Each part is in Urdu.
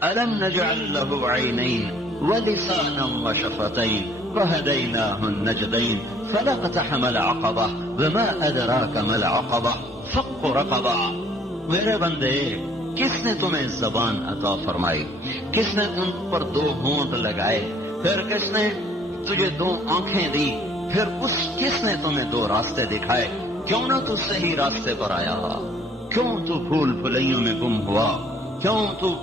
ألم نجعل له عينين ولسانا وشفتين وهديناه النجدين فلاقتحم العقبة وما أدراك ما العقبة فك رقبة. میرے بندے، کس نے تمہیں زبان عطا فرمائی؟ کس نے ان پر دو ہونٹ لگائے؟ پھر کس نے تجھے دو آنکھیں دی؟ پھر کس نے تمہیں دو راستے دکھائے؟ کیوں نہ تو صحیح راستے پر آیا؟ کیوں تو پھول پھلیوں میں گم ہوا؟ کیوں تو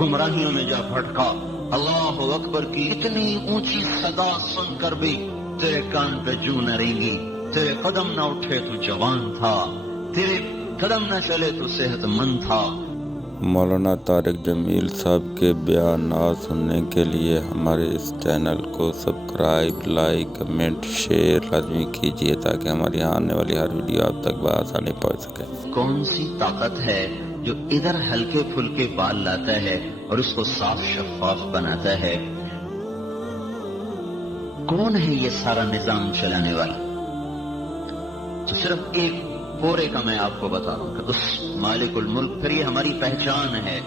گمراہیوں میں جا بھٹکا؟ اللہ اکبر کی اتنی اونچی صدا سن کر بھی تیرے کان پہ جو نہ رینگی، تیرے قدم نہ اٹھے تو جوان تھا، تیرے قدم نہ چلے تو صحت مند تھا. مولانا طارق جمیل صاحب کے بیانات سننے کے لیے ہمارے اس چینل کو سبسکرائب، لائک، کمنٹ، شیئر لازمی کیجیے تاکہ ہماری آنے والی ہر ویڈیو آپ تک بآسانی پہنچ سکے. کون سی طاقت ہے جو ادھر ہلکے پھلکے بال لاتا ہے اور اس کو صاف شفاف بناتا ہے؟ کون ہے یہ سارا نظام چلانے والا؟ تو صرف ایک پورے کا میں آپ کو بتا رہا ہوں کہ اس مالک الملک، پھر یہ ہماری پہچان ہے،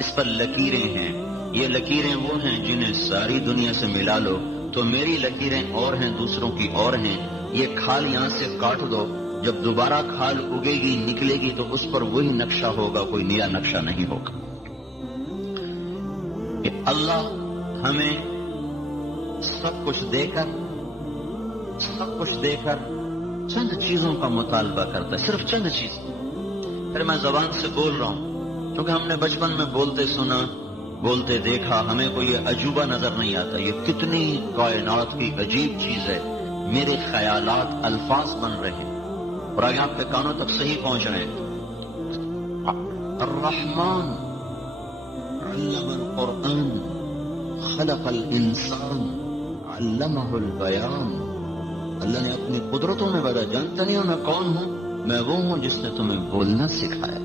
اس پر لکیریں ہیں. یہ لکیریں وہ ہیں جنہیں ساری دنیا سے ملا لو تو میری لکیریں اور ہیں، دوسروں کی اور ہیں. یہ کھال یہاں سے کاٹ دو، جب دوبارہ کھال اگے گی نکلے گی تو اس پر وہی نقشہ ہوگا، کوئی نیا نقشہ نہیں ہوگا. اللہ ہمیں سب کچھ دے کر چند چیزوں کا مطالبہ کرتا ہے، صرف چند چیز. پھر میں زبان سے بول رہا ہوں کیونکہ ہم نے بچپن میں بولتے سنا، بولتے دیکھا، ہمیں کوئی یہ عجوبہ نظر نہیں آتا. یہ کتنی کائنات کی عجیب چیز ہے. میرے خیالات الفاظ بن رہے ہیں اور آگے آپ کے کانوں تک صحیح پہنچ رہے ہیں. الرحمن علم القرآن خلق الانسان علمہ البیان. اللہ نے اپنی قدرتوں میں بتا، جانتا نہیں ہوں میں کون ہوں؟ میں وہ ہوں جس نے تمہیں بولنا سکھایا.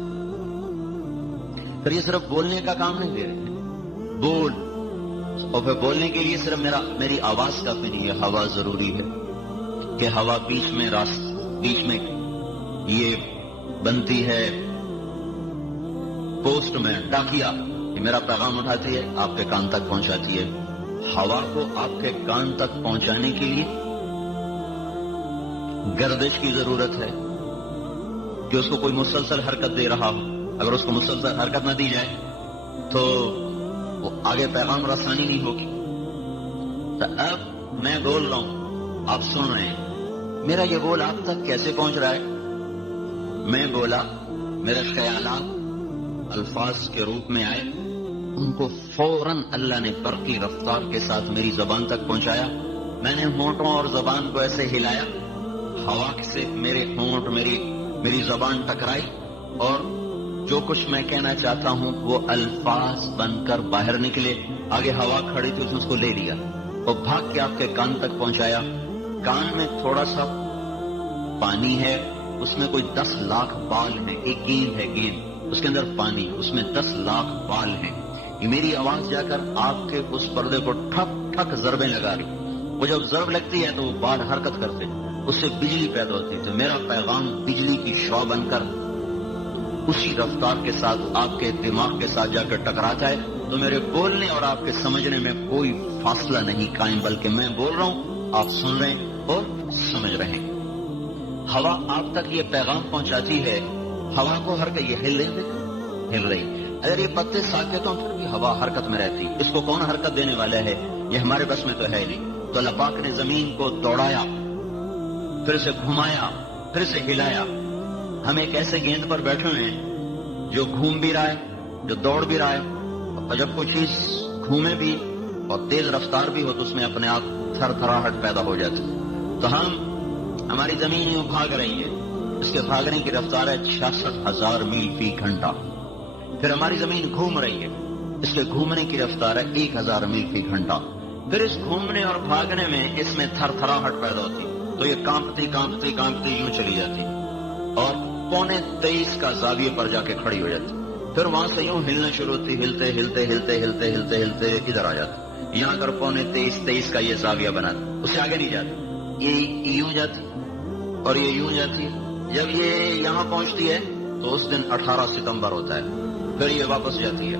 پھر یہ صرف بولنے کا کام نہیں دے رہے، بول. اور پھر بولنے کے لیے صرف میری آواز کافی نہیں ہے، ہوا ضروری ہے کہ ہوا بیچ میں یہ بنتی ہے پوسٹ میں، ڈاکیا، یہ میرا پیغام اٹھاتی ہے، آپ کے کان تک پہنچاتی ہے. ہوا کو آپ کے کان تک پہنچانے کے لیے گردش کی ضرورت ہے کہ اس کو کوئی مسلسل حرکت دے رہا ہو. اگر اس کو مسلسل حرکت نہ دی جائے تو وہ آگے پیغام رسانی نہیں ہوگی. تو اب میں بول رہا ہوں، آپ سن رہے ہیں. میرا یہ بول آپ تک کیسے پہنچ رہا ہے؟ میں بولا، میرے خیالات الفاظ کے روپ میں آئے، ان کو فوراً اللہ نے برقی رفتار کے ساتھ میری زبان تک پہنچایا. میں نے ہونٹوں اور زبان کو ایسے ہلایا، ہوا سے میرے ہونٹ میری زبان ٹکرائی اور جو کچھ میں کہنا چاہتا ہوں وہ الفاظ بن کر باہر نکلے. آگے ہوا کھڑی تھی، اس کو لے لیا اور بھاگ کے آپ کے کان تک پہنچایا. کان میں تھوڑا سا پانی ہے، اس میں کوئی 10 لاکھ بال ہیں. ایک گیند ہے، گیند، اس کے اندر پانی، اس میں 10 لاکھ بال ہیں. یہ میری آواز جا کر آپ کے اس پردے کو ٹھک ٹھک ضربیں لگا رہی. وہ جب ضرب لگتی ہے تو وہ بال حرکت کرتے، اس سے بجلی پیدا ہوتی. تو میرا پیغام بجلی کی شعاع بن کر اسی رفتار کے ساتھ آپ کے دماغ کے ساتھ جا کر ٹکراتا ہے. تو میرے بولنے اور آپ کے سمجھنے میں کوئی فاصلہ نہیں قائم، بلکہ میں بول رہا ہوں، آپ سن رہے ہیں اور سمجھ رہے ہیں. ہوا آپ تک یہ پیغام پہنچاتی ہے. ہوا کو حرکت، یہ ہل رہی. اگر یہ پتے ساکت ہوں پھر بھی ہوا حرکت میں رہتی. اس کو کون حرکت دینے والا ہے؟ یہ ہمارے بس میں تو ہے نہیں. تو اللہ پاک نے زمین کو دوڑایا، پھر سے گھمایا، پھر سے ہلایا. ہم ایک ایسے گیند پر بیٹھے ہوئے ہیں جو گھوم بھی رہا ہے، جو دوڑ بھی رہا ہے. اور جب کوئی چیز گھومے بھی اور تیز رفتار بھی ہو تو اس میں اپنے آپ تھر تھراہٹ پیدا ہو جاتی. تو ہماری زمین یوں بھاگ رہی ہے، اس کے بھاگنے کی رفتار ہے 66,000 میل فی گھنٹہ. پھر ہماری زمین گھوم رہی ہے، اس کے گھومنے کی رفتار ہے 1,000 میل فی گھنٹہ. پھر اس گھومنے اور بھاگنے میں اس میں تھر تھراہٹ پیدا ہوتی، تو یہ کانپتی یوں چلی جاتی اور 23.25 کا زاویے پر جا کے کھڑی ہو جاتی. پھر وہاں سے یوں ہلنا شروع ہوتی، ہلتے ادھر آ جاتی. یہاں کر 23.25 کا یہ زاویہ بنا، اس سے آگے نہیں جاتی. یہ یوں جاتی اور یہ یوں جاتی. جب یہ یہاں پہنچتی ہے تو اس دن 18 ستمبر ہوتا ہے. پھر یہ واپس جاتی ہے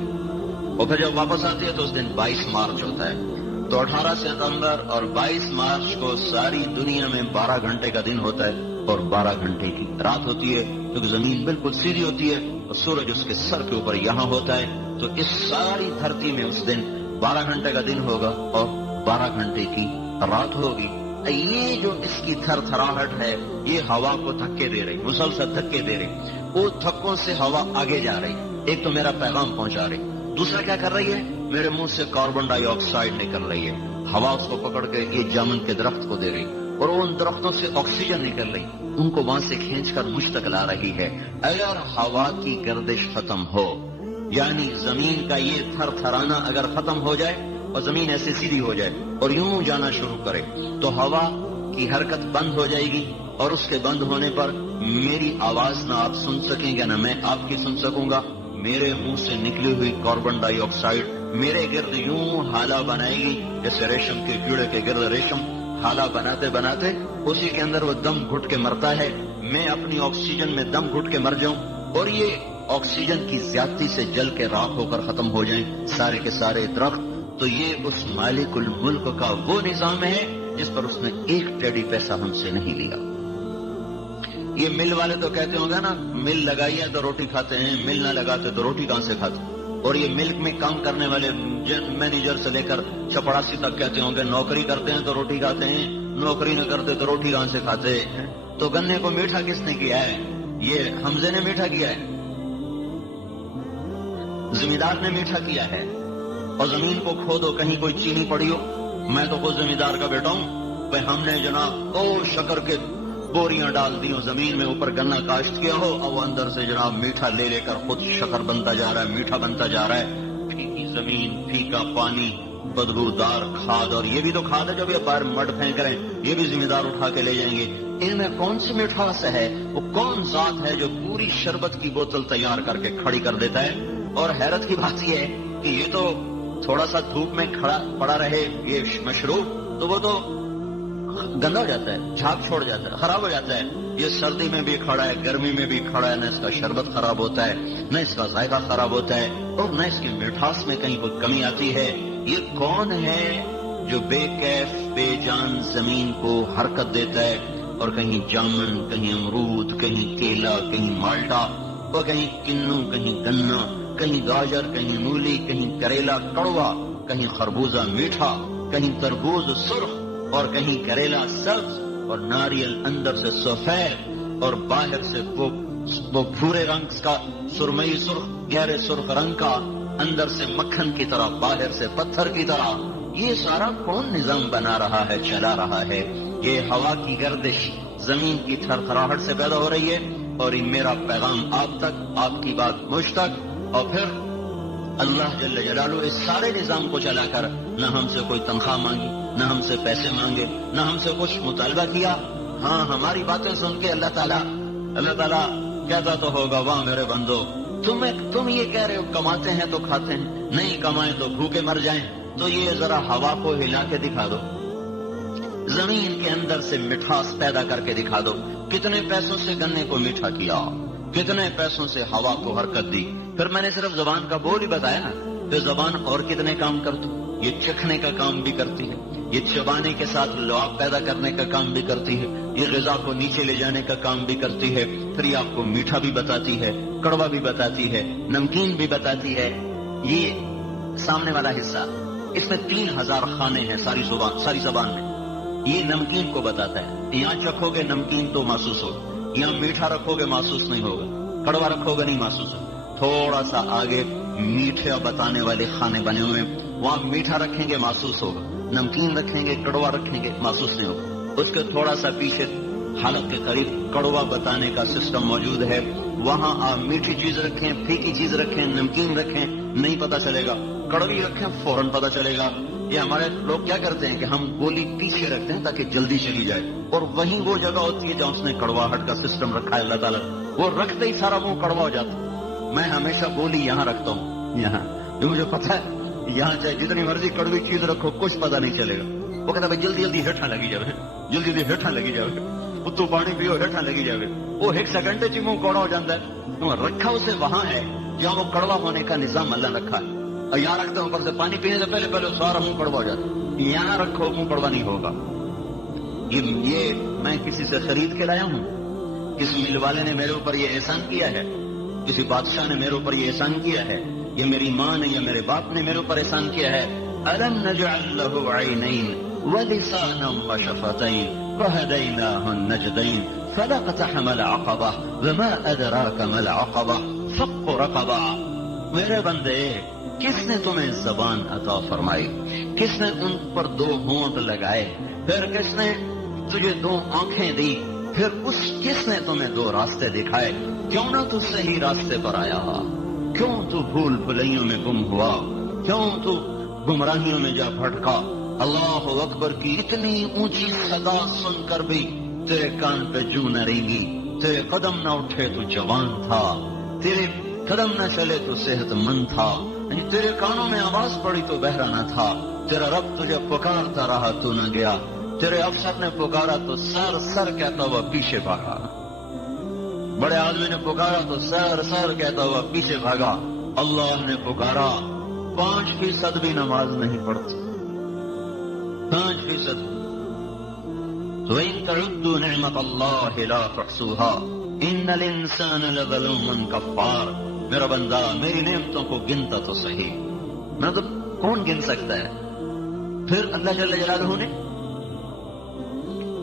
اور پھر جب واپس آتی ہے تو اس دن 22 مارچ ہوتا ہے. تو 18 ستمبر اور 22 مارچ کو ساری دنیا میں 12 گھنٹے کا دن ہوتا ہے اور 12 گھنٹے کی رات ہوتی ہے، کیونکہ زمین بالکل سیدھی ہوتی ہے اور سورج اس کے سر کے اوپر یہاں ہوتا ہے. تو اس ساری دھرتی میں اس دن 12 گھنٹے کا دن ہوگا اور 12 گھنٹے کی رات ہوگی. یہ جو اس کی تھر تھراہٹ ہے یہ ہوا کو دھکے دے رہی، مسلسل دھکے دے رہی. وہ دھکوں سے ہوا آگے جا رہی، ایک تو میرا پیغام پہنچا رہی، دوسرا کیا کر رہی ہے، میرے منہ سے کاربن ڈائی آکسائڈ نکل رہی ہے. ہوا اس کو پکڑ کے یہ جامن کے درخت کو دے رہی اور ان درختوں سے آکسیجن نکل رہی، ان کو وہاں سے کھینچ کر مجھ تک لا رہی ہے. اگر ہوا کی گردش ختم ہو، یعنی زمین کا یہ تھر تھرانا اگر ختم ہو جائے اور زمین ایسے سیدھی ہو جائے اور یوں جانا شروع کرے تو ہوا کی حرکت بند ہو جائے گی اور اس کے بند ہونے پر میری آواز نہ آپ سن سکیں گے نہ میں آپ کی سن سکوں گا. میرے منہ سے نکلی ہوئی کاربن ڈائی آکسائڈ میرے گرد یوں حالہ بنائے گی جیسے ریشم کے کیڑے کے گرد ریشم حالہ بناتے بناتے اسی کے اندر وہ دم گھٹ کے مرتا ہے. میں اپنی آکسیجن میں دم گھٹ کے مر جاؤں اور یہ آکسیجن کی زیادتی سے جل کے راکھ ہو کر ختم ہو جائیں سارے کے سارے درخت. تو یہ اس مالک الملک کا وہ نظام ہے جس پر اس نے ایک ٹیڈی پیسہ ہم سے نہیں لیا. یہ مل والے تو کہتے ہوں گے نا، مل لگائی ہے تو روٹی کھاتے ہیں، مل نہ لگاتے تو روٹی کہاں سے کھاتے. اور یہ ملک میں کام کرنے والے مینیجر سے لے کر چپڑاسی تک کہتے ہوں گے نوکری کرتے ہیں تو روٹی کھاتے ہیں، نوکری نہ کرتے تو روٹی کہاں سے کھاتے. تو گنے کو میٹھا کس نے کیا ہے؟ یہ حمزے نے میٹھا کیا ہے، زمیندار نے میٹھا کیا ہے. اور زمین کو کھودو کہیں کوئی چینی پڑی ہو، میں تو خود زمیندار کا بیٹا ہوں، بھائی ہم نے جناب شکر کے بوریاں ڈال دی ہوں زمین میں، اوپر گنا کاشت کیا ہو اور وہ اندر سے جناب میٹھا لے لے کر خود شکر بنتا جا رہا ہے، میٹھا بنتا جا رہا ہے. پھیکی زمین، پھیکا پانی، بدبودار کھاد، اور یہ بھی تو کھاد ہے جو بھی باہر مڈ پھینک رہے ہیں، یہ بھی زمیندار اٹھا کے لے جائیں گے. ان میں کون سی مٹھاس ہے؟ وہ کون ذات ہے جو پوری شربت کی بوتل تیار کر کے کھڑی کر دیتا ہے؟ اور حیرت کی بات یہ ہے کہ یہ تو تھوڑا سا دھوپ میں کھڑا پڑا رہے یہ مشروب تو وہ تو گندا ہو جاتا ہے، جھاگ چھوڑ جاتا ہے، خراب ہو جاتا ہے. یہ سردی میں بھی کھڑا ہے، گرمی میں بھی کھڑا ہے، نہ اس کا شربت خراب ہوتا ہے، نہ اس کا ذائقہ خراب ہوتا ہے اور نہ اس کی مٹھاس میں کہیں کوئی کمی آتی ہے. یہ کون ہے جو بے کیف بے جان زمین کو حرکت دیتا ہے اور کہیں جامن، کہیں امرود، کہیں کیلا، کہیں مالٹا اور کہیں کنو، کہیں گنا، کہیں گاجر، کہیں مولی، کہیں کریلا کڑوا، کہیں خربوزہ میٹھا، کہیں تربوز سرخ اور کہیں کریلا سبز اور ناریل اندر سے سفید اور باہر سے وہ بھورے رنگ کا سرمئی سرخ، گہرے سرخ رنگ کا، اندر سے مکھن کی طرح باہر سے پتھر کی طرح. یہ سارا کون نظام بنا رہا ہے، چلا رہا ہے؟ یہ ہوا کی گردش زمین کی تھر تھراہٹ سے پیدا ہو رہی ہے. اور یہ میرا پیغام آپ تک، آپ کی بات مجھ تک، اور پھر اللہ جل جلالہ اس سارے نظام کو چلا کر نہ ہم سے کوئی تنخواہ مانگی، نہ ہم سے پیسے مانگے، نہ ہم سے کچھ مطالبہ کیا. ہاں ہماری باتیں سن کے اللہ تعالیٰ کہتا تو ہوگا واہ میرے بندو، تم یہ کہہ رہے ہو کماتے ہیں تو کھاتے ہیں، نہیں کمائیں تو بھوکے مر جائیں. تو یہ ذرا ہوا کو ہلا کے دکھا دو، زمین کے اندر سے مٹھاس پیدا کر کے دکھا دو. کتنے پیسوں سے گنے کو میٹھا کیا، کتنے پیسوں سے ہوا کو حرکت دی. پھر میں نے صرف زبان کا بول ہی بتایا نا، تو زبان اور کتنے کام کرتی. یہ چکھنے کا کام بھی کرتی ہے، یہ چبانے کے ساتھ لعاب پیدا کرنے کا کام بھی کرتی ہے، یہ غذا کو نیچے لے جانے کا کام بھی کرتی ہے. پھر یہ آپ کو میٹھا بھی بتاتی ہے، کڑوا بھی بتاتی ہے، نمکین بھی بتاتی ہے. یہ سامنے والا حصہ، اس میں 3000 خانے ہیں ساری زبان میں. یہ نمکین کو بتاتا ہے، یہاں چکھو گے نمکین تو محسوس ہوگا، یہاں میٹھا رکھو گے محسوس نہیں ہوگا، کڑوا رکھو گے نہیں محسوس ہوگا. تھوڑا سا آگے میٹھے بتانے والے خانے بنے ہوئے، وہاں میٹھا رکھیں گے محسوس ہوگا، نمکین رکھیں گے، کڑوا رکھیں گے محسوس نہیں ہوگا. اس کے تھوڑا سا پیچھے حالت کے قریب کڑوا بتانے کا سسٹم موجود ہے، وہاں آپ میٹھی چیز رکھیں، پھیکی چیز رکھیں، نمکین رکھیں، نہیں پتا چلے گا، کڑوی رکھیں فوراً پتا چلے گا. یہ ہمارے لوگ کیا کرتے ہیں کہ ہم گولی پیچھے رکھتے ہیں تاکہ جلدی چلی جائے، اور وہیں وہ جگہ ہوتی ہے جہاں اس نے کڑواہٹ کا سسٹم رکھا ہے اللہ تعالیٰ، وہ رکھتے ہی سارا منہ کڑوا ہو جاتا. میں ہمیشہ گولی یہاں رکھتا ہوں، یہاں، جو مجھے پتا ہے یہاں چاہے جتنی مرضی کڑوی چیز رکھو کچھ پتا نہیں چلے گا. وہ کہتا ہے جلدی جلدی ہیٹھا لگی جائے، جلدی جلدی ہیٹھا لگی جائے، اتو پانی پیو ہیٹھا لگی جائے. وہ ایک سیکنڈ چ منہ کوڑا ہو جاتا ہے. رکھا اسے وہاں ہے جہاں وہ کڑوا ہونے کا نظام اللہ رکھا ہے. اور یہاں رکھتے اوپر سے پانی پینے سے پہلے پہلے سارا منہ کڑوا ہو جاتا ہے. یہاں رکھو منہ کڑوا نہیں ہوگا. یہ میں کسی سے خرید کے لایا ہوں, کسی مل والے نے میرے اوپر یہ احسان کیا ہے, کسی بادشاہ نے میرے اوپر یہ احسان کیا ہے, یہ میری ماں نے یا میرے باپ نے میرے اوپر احسان کیا ہے. أَلَمْ نَجْعَلْ لَهُ عَيْنَيْنِ وَلِسَانًا وَشَفَتَيْنِ وَهَدَيْنَاهُ النَّجْدَيْنِ فَلَاقْتَحَمَ الْعَقَبَةَ وَمَا أَدْرَاكَ مَا الْعَقَبَةُ فَكُّ رَقَبَةٍ. میرے بندے, کس نے تمہیں زبان عطا فرمائی, کس نے ان پر 2 ہونٹ لگائے, پھر کس نے تجھے 2 آنکھیں دی, پھر کس نے تمہیں 2 راستے دکھائے. کیوں نہ تو صحیح راستے پر آیا, کیوں تو بھول بھلائیوں میں گم ہوا, کیوں تو گمراہیوں میں جا بھٹکا. اللہ اکبر کی اتنی اونچی صدا سن کر بھی تیرے کان پہ جو نہ رینگی, تیرے قدم نہ اٹھے تو جوان تھا, تیرے قدم نہ چلے تو صحت مند تھا, تیرے کانوں میں آواز پڑی تو بہرا نہ تھا. تیرا رب تجھے پکارتا رہا تو نہ گیا, تیرے افسر نے پکارا تو سر کہتا ہوا پیچھے بھاگا, بڑے آدمی نے پکارا تو سر کہتا ہوا پیچھے بھاگا. اللہ نے پکارا, 5% بھی نماز نہیں پڑھتی, 5%. وَإِن تَعُدُّوا نِعْمَةَ اللَّهِ لَا تُحْصُوهَا إِنَّ الْإِنسَانَ لَظَلُومٌ كَفَّارٌ. میرا بندہ, میری نعمتوں کو گنتا تو صحیح. میں تو کون گن سکتا ہے؟ پھر اللہ جل جلالہ نے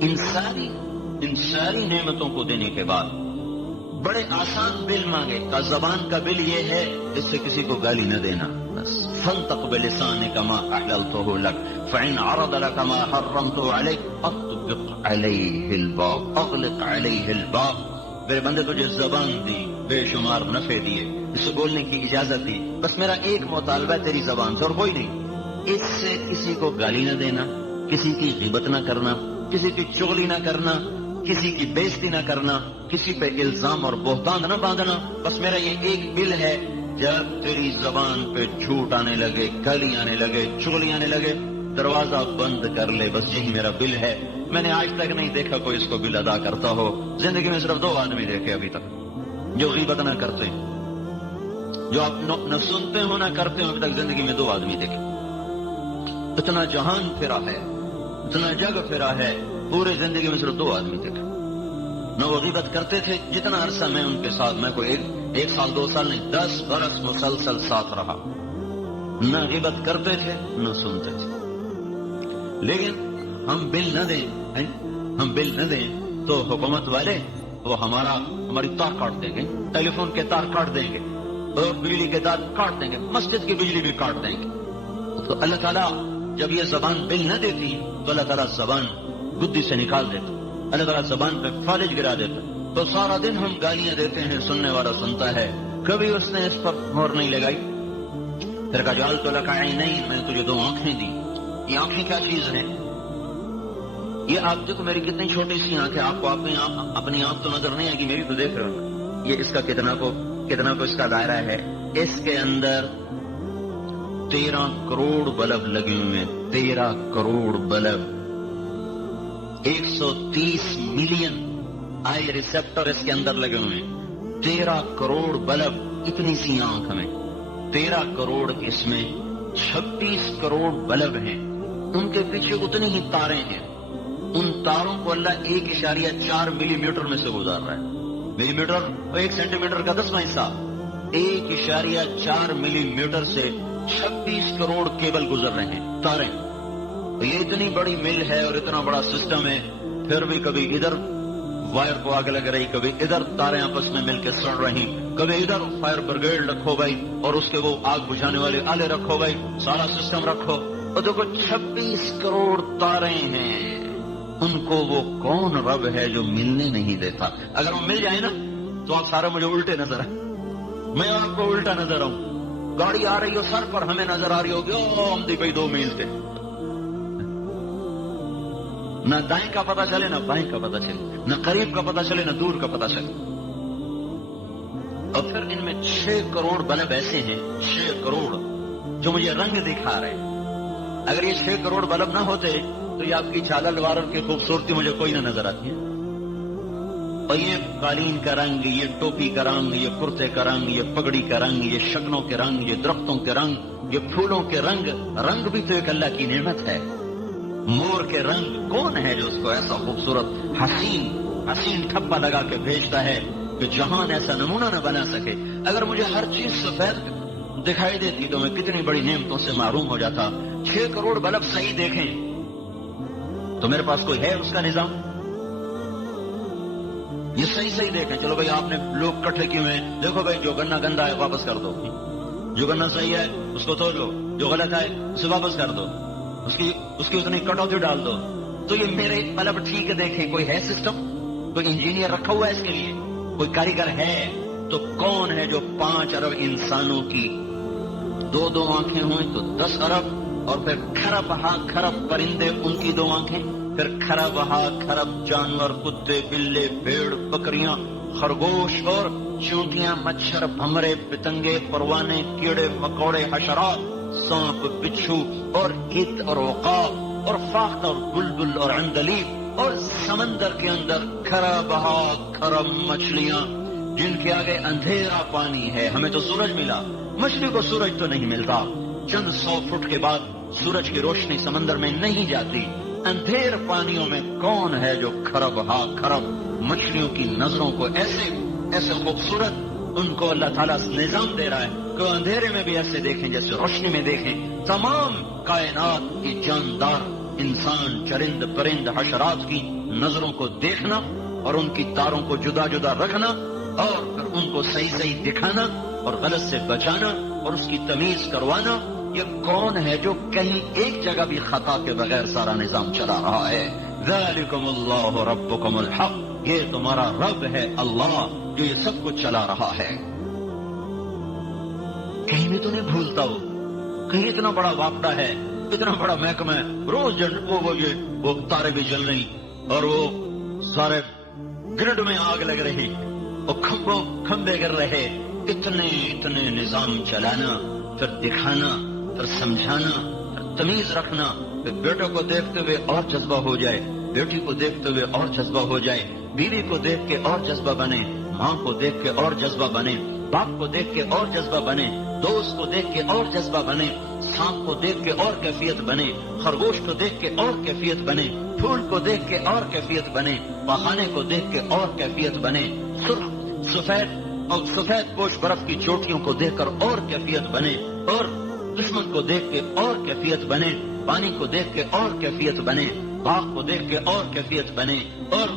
ان ساری نعمتوں کو دینے کے بعد بڑے آسان بل مانگے. کا زبان کا بل یہ ہے, اس سے کسی کو گالی نہ دینا. بس فَانْطِقْ بِلِسَانِكَ مَا أَحْلَلْتُهُ لَكَ فَإِنْ عَرَضَ لَكَ مَا حَرَّمْتُهُ عَلَيْكَ أَطْبِقْ عَلَيْهِ الْبَابَ أَغْلِقْ عَلَيْهِ الْبَابَ. میرے بندے تجھے زبان دی, بے شمار نفع دیے, اس سے بولنے کی اجازت دی, بس میرا ایک مطالبہ تیری زبان سے اور کوئی نہیں. اس سے کسی کو گالی نہ دینا, کسی کی غیبت نہ کرنا, کسی کی چغلی نہ کرنا, کسی کی بےزتی نہ کرنا, کسی پہ الزام اور بہتان نہ باندھنا. بس میرا یہ ایک بل ہے, جب تیری زبان پہ جھوٹ آنے لگے, گالی آنے لگے, چغلی آنے لگے, دروازہ بند کر لے. بس یہی میرا بل ہے. میں نے آج تک نہیں دیکھا کوئی اس کو بل ادا کرتا ہو. زندگی میں صرف 2 آدمی دیکھے ابھی تک جو غیبت نہ کرتے, جو آپ نہ سنتے ہو نہ کرتے ہو. ابھی تک زندگی میں 2 آدمی دیکھے. اتنا جہان پھرا ہے, اتنا جگ پھرا ہے, پورے زندگی میں صرف 2 آدمی دیکھے. نہ وہ غیبت کرتے تھے, جتنا عرصہ میں ان کے ساتھ, میں کوئی 1 سال 2 سال نہیں, 10 برس مسلسل ساتھ رہا. نہ غیبت کرتے تھے نہ سنتے تھے. لیکن ہم بل نہ دیں تو حکومت والے وہ ہماری تار کاٹ دیں گے, ٹیلی فون کے تار کاٹ دیں گے, اور بجلی کے تار کاٹ دیں گے, مسجد کی بجلی بھی کاٹ دیں گے. تو اللہ تعالیٰ جب یہ زبان بل نہ دیتی تو اللہ تعالیٰ زبان گدی سے نکال دیتا, اللہ تعالیٰ زبان پہ فالج گرا دیتا. تو سارا دن ہم گالیاں دیتے ہیں, سننے والا سنتا ہے, کبھی اس نے اس پر مہر نہیں لگائی. پھر کہا جعلت لک عینین, میں نے تجھے 2 آنکھیں دی. یہ آنکھیں کیا چیز ہیں؟ یہ آپ دیکھو میری کتنی چھوٹی سی آنکھ ہے, آپ کو اپنی آنکھ تو نظر نہیں آئے گی, میری تو دیکھ رہے ہوں. یہ اس کا کتنا کو اس کا دائرہ ہے. اس کے اندر 13 کروڑ بلب لگے ہوئے ہیں, 13 crore bulb, 130 million I receptor اس کے اندر لگے ہوئے ہیں. 13 کروڑ بلب, اتنی سی آنکھ میں, 13 کروڑ اس میں 26 کروڑ بلب ہیں. ان کے پیچھے اتنی ہی تاریں ہیں. ان تاروں کو اللہ 1.4 ملی میٹر میں سے گزار رہا ہے. ملی میٹر 1 سینٹی میٹر کا 10واں حصہ. 1.4 ملی میٹر سے 26 کروڑ کیبل گزر رہے ہیں, تاریں. یہ اتنی بڑی مل ہے اور اتنا بڑا سسٹم ہے, پھر بھی کبھی ادھر وائر کو آگ لگ رہی, کبھی ادھر تاریں آپس میں مل کے سڑ رہی, کبھی ادھر فائر بریگیڈ رکھو بھائی, اور اس کے وہ آگ بجھانے والے آلے رکھو بھائی, سارا سسٹم رکھو. اور دیکھو 26 کروڑ تاریں ہیں. ان کو وہ کون رب ہے جو ملنے نہیں دیتا؟ اگر وہ مل جائے نا تو آپ سارے مجھے الٹے نظر آئے, میں آپ کو الٹا نظر آؤں. گاڑی آ رہی ہو سر پر, ہمیں نظر آ رہی ہوگی ہم دی بھائی 2 میل تھے. نہ دائیں کا پتہ چلے نہ بائیں کا پتہ چلے, نہ قریب کا پتہ چلے نہ دور کا پتہ چلے. اور پھر ان میں 6 کروڑ بلب ایسے ہیں, 6 کروڑ جو مجھے رنگ دکھا رہے. اگر یہ 6 کروڑ بلب نہ ہوتے تو یہ آپ کی جھالر وارر کی خوبصورتی مجھے کوئی نہ نظر آتی ہے. اور یہ قالین کا رنگ، یہ ٹوپی کا رنگ، یہ کرتے کا رنگ، یہ پگڑی کا رنگ، یہ شگنوں کے رنگ، یہ درختوں کے رنگ، یہ پھولوں کے رنگ، رنگ بھی تو ایک اللہ کی نعمت ہے۔ مور کے رنگ، کون ہے جو اس کو ایسا خوبصورت حسین ٹھپا لگا کے بھیجتا ہے کہ جہان ایسا نمونہ نہ بنا سکے۔ اگر مجھے ہر چیز سفید دکھائی دیتی تو میں کتنی بڑی نعمتوں سے محروم ہو جاتا۔ 6 کروڑ بلب صحیح دیکھیں تو میرے پاس کوئی ہے اس کا نظام؟ یہ صحیح دیکھیں، چلو بھائی آپ نے لوگ کٹھے کیے ہوئے ہیں، دیکھو بھائی جو گنا گندا ہے واپس کر دو، جو گنا صحیح ہے اس کو توڑ لو، جو غلط ہے اسے واپس کر دو، اس کی اتنی کٹوتی ڈال دو۔ تو یہ میرے بلب ٹھیک ہے دیکھیں، کوئی ہے سسٹم؟ کوئی انجینئر رکھا ہوا ہے اس کے لیے؟ کوئی کاریگر ہے؟ تو کون ہے جو 5 ارب انسانوں کی 2 آنکھیں ہوئیں تو 10 ارب، اور پھر کھرب پرندے ان کی 2 آنکھیں، پھر کھرب جانور، کتے، بلے، بھیڑ، بکریاں، خرگوش اور چونٹیاں، مچھر، بھمرے، پتنگے، پروانے، کیڑے مکوڑے، حشرات، سانپ، بچھو اور گدھ اور عقاب اور فاخت اور بلبل اور عندلیب، اور سمندر کے اندر کھرب مچھلیاں جن کے آگے اندھیرا پانی ہے۔ ہمیں تو سورج ملا، مچھلی کو سورج تو نہیں ملتا، چند 100 فٹ کے بعد سورج کی روشنی سمندر میں نہیں جاتی۔ اندھیر پانیوں میں کون ہے جو کھرب مچھلیوں کی نظروں کو ایسے خوبصورت ان کو اللہ تعالیٰ نظام دے رہا ہے کہ اندھیرے میں بھی ایسے دیکھیں جیسے روشنی میں دیکھیں۔ تمام کائنات کی جاندار انسان، چرند، پرند، حشرات کی نظروں کو دیکھنا اور ان کی تاروں کو جدا جدا رکھنا اور پھر ان کو صحیح دکھانا اور غلط سے بچانا اور اس کی تمیز کروانا، یہ کون ہے جو کہیں ایک جگہ بھی خطا کے بغیر سارا نظام چلا رہا ہے؟ ذالکم اللہ ربکم الحق، یہ تمہارا رب ہے اللہ جو یہ سب کچھ چلا رہا ہے۔ کہیں بھی تو نہیں بھولتا ہو، کہیں اتنا بڑا واقعہ ہے، اتنا بڑا محکمہ ہے، روز وہ تارے بھی جل رہی اور وہ سارے گرڈ میں آگ لگ رہی اور کھمبے گر رہے، اتنے نظام چلانا، پھر دکھانا، پھر سمجھانا، پھر تمیز رکھنا، پھر بیٹوں کو دیکھتے ہوئے اور جذبہ ہو جائے، بیٹی کو دیکھتے ہوئے اور جذبہ ہو جائے، بیوی کو دیکھ کے اور جذبہ بنے، ماں کو دیکھ کے اور جذبہ بنے، باپ کو دیکھ کے اور جذبہ بنے، دوست کو دیکھ کے اور جذبہ بنے، سانپ کو دیکھ کے اور کیفیت بنے، خرگوش کو دیکھ کے اور کیفیت بنے، پھول کو دیکھ کے اور کیفیت بنے، پخانے کو دیکھ کے اور کیفیت بنے، سفید پوش برف کی چوٹیوں کو دیکھ کر اور کیفیت بنے، اور دشمن کو دیکھ کے اور کیفیت بنے، پانی کو دیکھ کے اور کیفیت بنے، باغ کو دیکھ کے اور کیفیت بنے، اور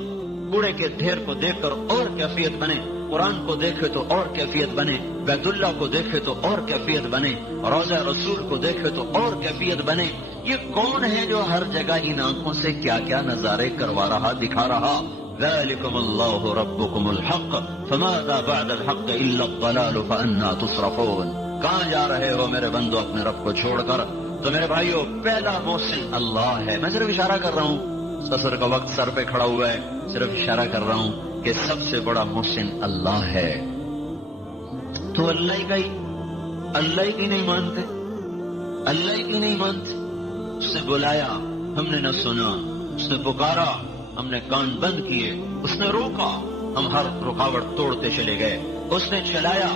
کوڑے کے ڈھیر کو دیکھ کر اور کیفیت بنے، قرآن کو دیکھے تو اور کیفیت بنے، بیت اللہ کو دیکھے تو اور کیفیت بنے، روضہ رسول کو دیکھے تو اور کیفیت بنے۔ یہ کون ہے جو ہر جگہ ان آنکھوں سے کیا کیا نظارے کروا رہا، دکھا رہا؟ ذالکم اللہ ربکم الحق فماذا بعد الحق الا الضلال فانا تصرفون۔ کہاں جا رہے ہو میرے بندو اپنے رب کو چھوڑ کر؟ تو میرے بھائیو، پہلا محسن اللہ ہے۔ میں صرف اشارہ کر رہا ہوں، سفر کا وقت سر پہ کھڑا ہوا ہے، صرف اشارہ کر رہا ہوں کہ سب سے بڑا محسن اللہ ہے۔ تو اللہ کی نہیں مانتے، اللہ کی نہیں مانتے۔ اس نے بلایا، ہم نے نہ سنا، اس نے پکارا، ہم نے کان بند کیے، اس نے روکا، ہم ہر رکاوٹ توڑتے چلے گئے، اس نے چلایا،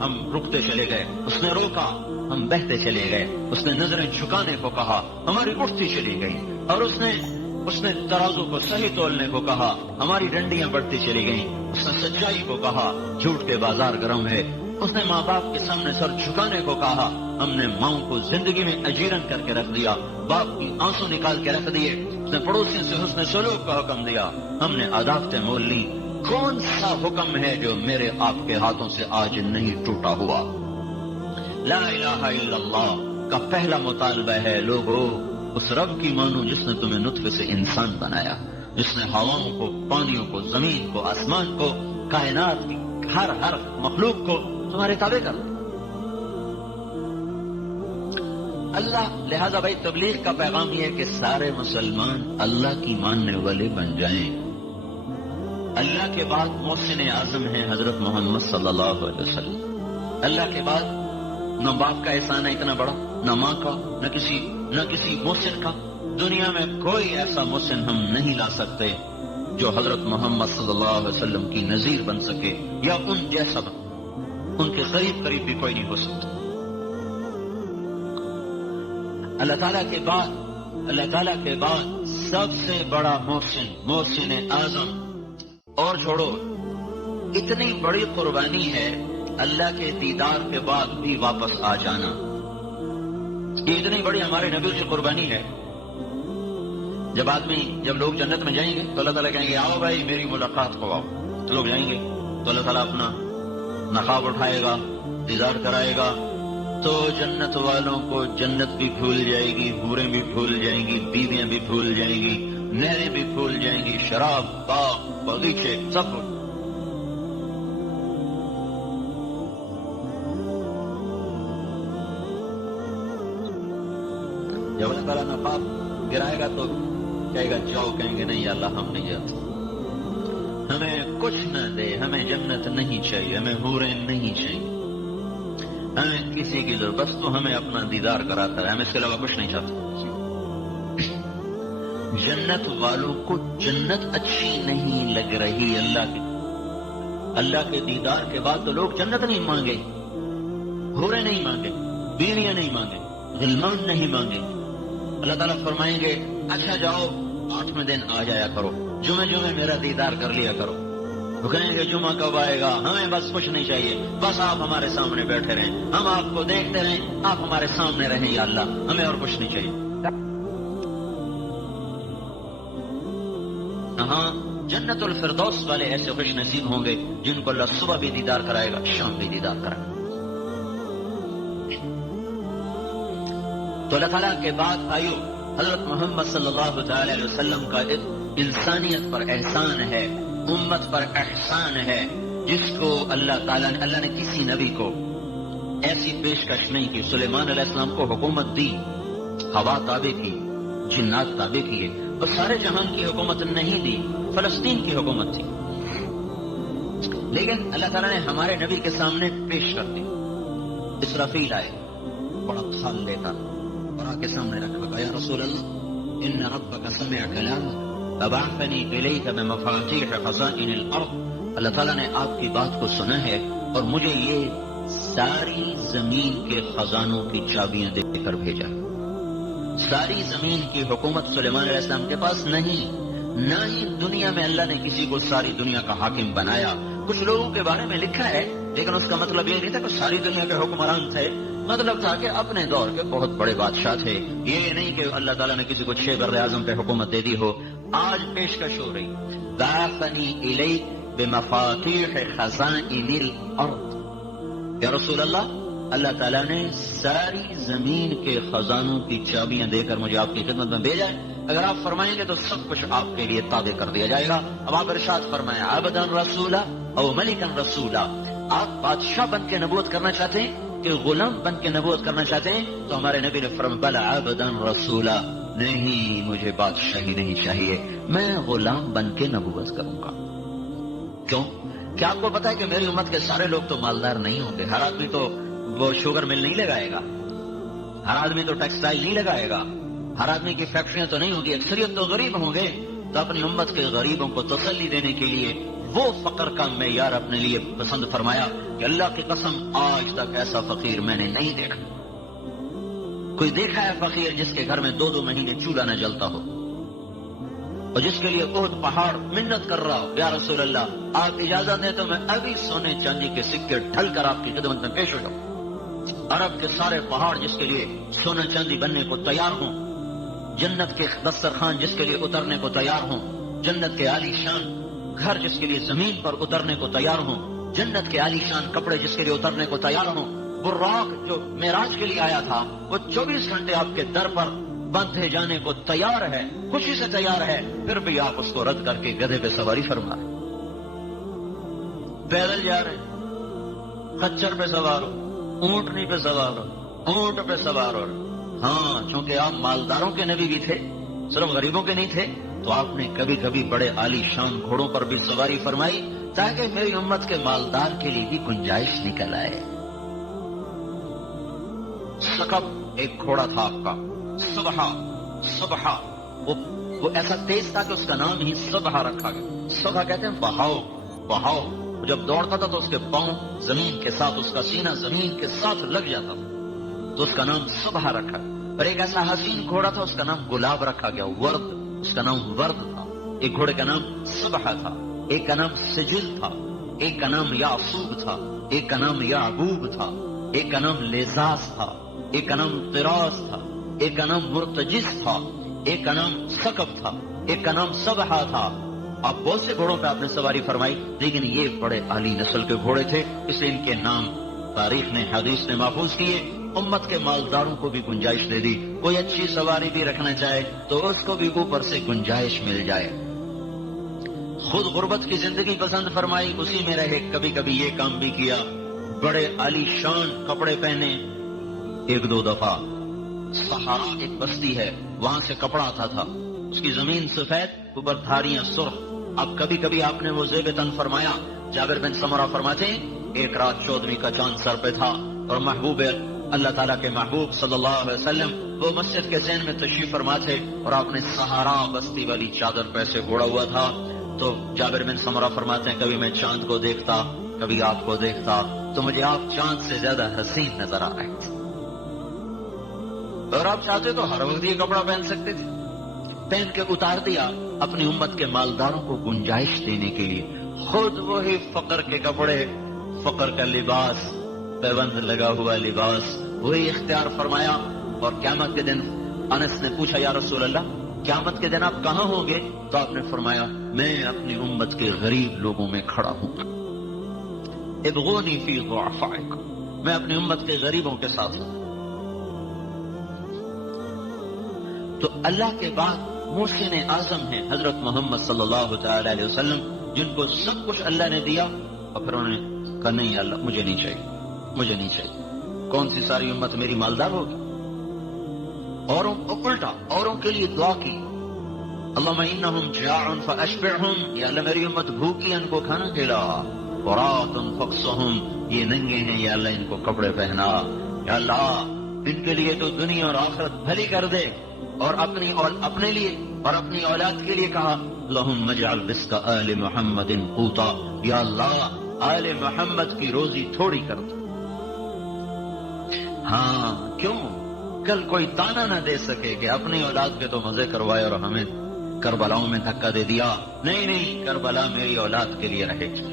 ہم رکتے چلے گئے، اس نے روکا، ہم بہتے چلے گئے، اس نے نظریں جھکانے کو کہا، ہماری اٹھتی چلی گئی، اور اس نے ترازو کو صحیح تولنے کو کہا، ہماری ڈنڈیاں بڑھتی چلی گئیں، اس نے سچائی کو کہا، جھوٹ کے بازار گرم ہے، اس نے ماں باپ کے سامنے سر جھکانے کو کہا، ہم نے ماں کو زندگی میں اجیرن کر کے رکھ دیا، باپ کی آنسو نکال کے رکھ دیے، اس نے پڑوسیوں سے حسن سلوک کا حکم دیا، ہم نے عداوتیں مول لی۔ کون سا حکم ہے جو میرے آپ کے ہاتھوں سے آج نہیں ٹوٹا ہوا؟ لا الہ الا اللہ کا پہلا مطالبہ ہے، لوگو اس رب کی مانو جس نے تمہیں نطفے سے انسان بنایا، جس نے ہواؤں کو، پانیوں کو، زمین کو، آسمان کو، کائنات کی ہر مخلوق کو تمہارے تابع کر دیا اللہ۔ لہذا بھائی تبلیغ کا پیغام یہ ہے کہ سارے مسلمان اللہ کی ماننے والے بن جائیں۔ اللہ کے بعد محسن اعظم ہیں حضرت محمد صلی اللہ علیہ وسلم۔ اللہ کے بعد نہ باپ کا احسان ہے اتنا بڑا، نہ ماں کا، نہ کسی محسن کا۔ دنیا میں کوئی ایسا محسن ہم نہیں لا سکتے جو حضرت محمد صلی اللہ علیہ وسلم کی نظیر بن سکے یا ان جیسا بن، ان کے قریب بھی کوئی نہیں ہو سکتا۔ اللہ تعالیٰ کے بعد سب سے بڑا محسن اعظم، اور چھوڑو اتنی بڑی قربانی ہے اللہ کے دیدار کے بعد بھی واپس آ جانا، یہ اتنی بڑی ہمارے نبی کی قربانی ہے۔ جب لوگ جنت میں جائیں گے تو اللہ تعالیٰ کہیں گے آؤ بھائی میری ملاقات کو آؤ، تو لوگ جائیں گے تو اللہ تعالیٰ اپنا نقاب اٹھائے گا، دیدار کرائے گا، تو جنت والوں کو جنت بھی بھول جائے گی، حوریں بھی بھول جائیں گی، بیویاں بھی بھول جائیں گی، نہریں بھی بھول جائیں گی، شراب، باغ، باغیچے سب بھول۔ جب اللہ تعالیٰ نقاب گرائے گا تو کہے گا جاؤ، کہیں گے نہیں اللہ ہم نہیں جاتے، ہمیں کچھ نہ دے، ہمیں جنت نہیں چاہیے، ہمیں حوریں نہیں چاہیے، ہمیں کسی کی ضرورت، بس تو ہمیں اپنا دیدار کراتا ہے، ہم اس کے علاوہ کچھ نہیں چاہتے۔ جنت والوں کو جنت اچھی نہیں لگ رہی اللہ کے دیدار کے بعد، تو لوگ جنت نہیں مانگے، حوریں نہیں مانگے، بیویاں نہیں مانگے، غلمان نہیں مانگے۔ اللہ تعالیٰ فرمائیں گے اچھا جاؤ 8ویں دن آ جایا کرو، جمعے میرا دیدار کر لیا کرو۔ وہ کہیں گے جمعہ کب آئے گا، ہمیں بس کچھ نہیں چاہیے، بس آپ ہمارے سامنے بیٹھے رہیں، ہم آپ کو دیکھتے رہیں، آپ ہمارے سامنے رہیں یا اللہ، ہمیں اور کچھ نہیں چاہیے۔ ہاں جنت الفردوس والے ایسے خوش نصیب ہوں گے جن کو اللہ صبح بھی دیدار کرائے گا، شام بھی دیدار کرائے گا۔ تو اللہ تعالیٰ کے بعد آئیو حضرت محمد صلی اللہ تعالی علیہ وسلم کا انسانیت پر احسان ہے، امت پر احسان ہے، جس کو اللہ نے کسی نبی کو ایسی پیشکش نہیں کی۔ سلیمان علیہ السلام کو حکومت دی، ہوا تابع کی، جنات تابع کیے، اور سارے جہان کی حکومت نہیں دی، فلسطین کی حکومت تھی، لیکن اللہ تعالیٰ نے ہمارے نبی کے سامنے پیش کر دی۔ اسرافیل آئے، بڑا تھال لیتا اور آ کے سامنے رکھا، یا رسول اللہ ان ربک سمع کلامک فبعثنی الیک بمفاتیح خزائن الارض، اللہ تعالیٰ نے آپ کی بات کو سنا ہے اور مجھے یہ ساری زمین کے خزانوں کی چابیاں دے کر بھیجا۔ ساری زمین کی حکومت سلیمان علیہ السلام کے پاس نہیں، نہ ہی دنیا میں اللہ نے کسی کو ساری دنیا کا حاکم بنایا۔ کچھ لوگوں کے بارے میں لکھا ہے، لیکن اس کا مطلب یہ نہیں تھا کہ ساری دنیا کے حکمران تھے، مطلب تھا کہ اپنے دور کے بہت بڑے بادشاہ تھے۔ یہ نہیں کہ اللہ تعالیٰ نے کسی کو 6 بر اعظم پہ حکومت دے دی ہو۔ آج پیشکش ہو رہی، بعثنی الیک بمفاتیح خزائن الارض، یا رسول اللہ اللہ تعالیٰ نے ساری زمین کے خزانوں کی چابیاں دے کر مجھے آپ کی خدمت میں بھیجا ہے، اگر آپ فرمائیں گے تو سب کچھ آپ کے لیے تابع کر دیا جائے گا۔ اب آپ ارشاد فرمائیں عبدا رسولا او ملکا رسولا، آپ بادشاہ بن کے نبوت کرنا چاہتے ہیں کہ غلام بن کے نبوت کرنا چاہتے ہیں؟ تو ہمارے نبی نے فرمایا بلا عبدا رسولا، نہیں مجھے بادشاہی نہیں چاہیے، میں غلام بن کے نبوت کروں گا۔ کیوں؟ کیا آپ کو پتا ہے کہ میری امت کے سارے لوگ تو مالدار نہیں ہوں گے، ہر آدمی تو وہ شوگر مل نہیں لگائے گا، ہر آدمی تو ٹیکسٹائل نہیں لگائے گا، ہر آدمی کی فیکٹریاں تو نہیں ہوگی، اکثریت تو غریب ہوں گے۔ تو اپنی امت کے غریبوں کو تسلی دینے کے لیے وہ فقر کا معیار اپنے لیے پسند فرمایا کہ اللہ کی قسم آج تک ایسا فقیر میں نے نہیں دیکھا۔ کوئی دیکھا ہے فقیر جس کے گھر میں 2 مہینے چولہا نہ جلتا ہو، اور جس کے لیے احد پہاڑ منت کر رہا ہو، یا رسول اللہ آپ اجازت دیں تو میں ابھی سونے چاندی کے سکے ڈھل کر آپ کی خدمت میں پیش ہو جاؤں۔ عرب کے سارے پہاڑ جس کے لیے سونا چاندی بننے کو تیار ہوں، جنت کے دسترخوان جس کے لیے اترنے کو تیار ہوں، جنت کے عالی شان گھر جس کے لیے زمین پر اترنے کو تیار ہوں، جنت کے عالی شان کپڑے جس کے لیے اترنے کو تیار ہوں۔ براق جو معراج کے لیے آیا تھا وہ 24 گھنٹے آپ کے در پر باندھے جانے کو تیار ہے، خوشی سے تیار ہے، پھر بھی آپ اس کو رد کر کے گدھے پہ سواری فرما رہے، پیدل جا رہے، خچر پہ سوار ہو، اونٹنی پہ سوار ہو، اونٹ پہ سوار ہو۔ ہاں چونکہ آپ مالداروں کے نبی بھی تھے، صرف غریبوں کے نہیں تھے، تو آپ نے کبھی کبھی بڑے عالی شان گھوڑوں پر بھی سواری فرمائی تاکہ میری امت کے مالدار کے لیے بھی گنجائش نکل آئے۔ سقب ایک گھوڑا تھا آپ کا، صبح وہ ایسا تیز تھا کہ اس کا نام ہی صبح رکھا گیا. صبح کہتے ہیں بہاؤ بہاؤ. جب دوڑتا تھا تو اس کے پاؤں زمین کے ساتھ، اس کا سینہ زمین کے ساتھ لگ جاتا تھا، تو اس کا نام صبح رکھا. اور ایک ایسا حسین گھوڑا تھا، اس کا نام گلاب رکھا گیا، ورد، اس کا نام ورد تھا. ایک گھوڑے کا نام صبح تھا، ایک کا نام سجل تھا، ایک کا نام یعصوب تھا، ایک کا نام یعقوب تھا، ایک کا نام لیزاز تھا، ایک کا نام طراز تھا، ایک کا نام مرتجس تھا، ایک کا نام سقب تھا، ایک کا نام صبح تھا. آپ بہت سے گھوڑوں پہ آپ نے سواری فرمائی، لیکن یہ بڑے اعلی نسل کے گھوڑے تھے، اس لیے ان کے نام تاریخ نے، حدیث نے محفوظ کیے. امت کے مالداروں کو بھی گنجائش دے دی، کوئی اچھی سواری بھی رکھنا چاہے تو اس کو بھی اوپر سے گنجائش مل جائے. خود غربت کی زندگی پسند فرمائی، اسی میں رہے، کبھی کبھی یہ کام بھی کیا. بڑے عالی شان کپڑے پہنے. ایک دو دفعہ صحارا ایک بستی ہے، وہاں سے کپڑا آتا تھا، اس کی زمین سفید، اوپر دھاریاں سرخ. اب کبھی کبھی آپ نے وہ زیب تن فرمایا. جابر بن سمرہ فرماتے ہیں ایک رات 14ویں کا چاند سر پہ تھا اور محبوب اللہ تعالیٰ کے محبوب صلی اللہ علیہ وسلم وہ مسجد کے ذہن میں تشریف فرما تھے اور آپ نے صحارا بستی والی چادر پہ سے گھوڑا ہوا تھا. تو جابر بن سمرہ فرماتے ہیں کبھی میں چاند کو دیکھتا، کبھی آپ کو دیکھتا، تو مجھے آپ چاند سے زیادہ حسین نظر آ رہے تھے. اور آپ چاہتے تو ہر وقت یہ کپڑا پہن سکتے تھے. پہن کے اتار دیا اپنی امت کے مالداروں کو گنجائش دینے کے لیے. خود وہی فقر کے کپڑے، فقر کا لباس، پیوند لگا ہوا لباس وہی اختیار فرمایا. اور قیامت کے دن انس نے پوچھا یا رسول اللہ قیامت کے دن آپ کہاں ہوں گے؟ تو آپ نے فرمایا میں اپنی امت کے غریب لوگوں میں کھڑا ہوں. ابغونی فی ضعفائکم، میں اپنی امت کے غریبوں کے ساتھ ہوں. تو اللہ کے بعد محسن اعظم ہیں حضرت محمد صلی اللہ تعالی علیہ وسلم، جن کو سب کچھ اللہ نے دیا اور پھر انہوں نے کہا نہیں اللہ مجھے نہیں چاہیے، مجھے نہیں چاہیے. کون سی ساری امت میری مالدار ہوگی؟ اوروں الٹا اوروں کے لیے دعا کی، اللہم انہم جاع فاشبعہم، یا اللہ میری امت بھوکی ان کو کھانا کھلا. عراۃ فاکسہم، یہ ننگے ہیں یا اللہ ان کو کپڑے پہنا. یا اللہ ان کے لیے تو دنیا اور آخرت بھلی کر دے. اور اپنے لیے اور اپنی اولاد کے لیے کہا اللہم اجعل رزق آل محمد قوتا، یا اللہ آل محمد کی روزی تھوڑی کر دو. ہاں کیوں کل کوئی تانا نہ دے سکے کہ اپنی اولاد کے تو مزے کروائے اور ہمیں کربلاؤں میں دھکا دے دیا. نہیں نہیں، کربلا میری اولاد کے لیے رہے گی.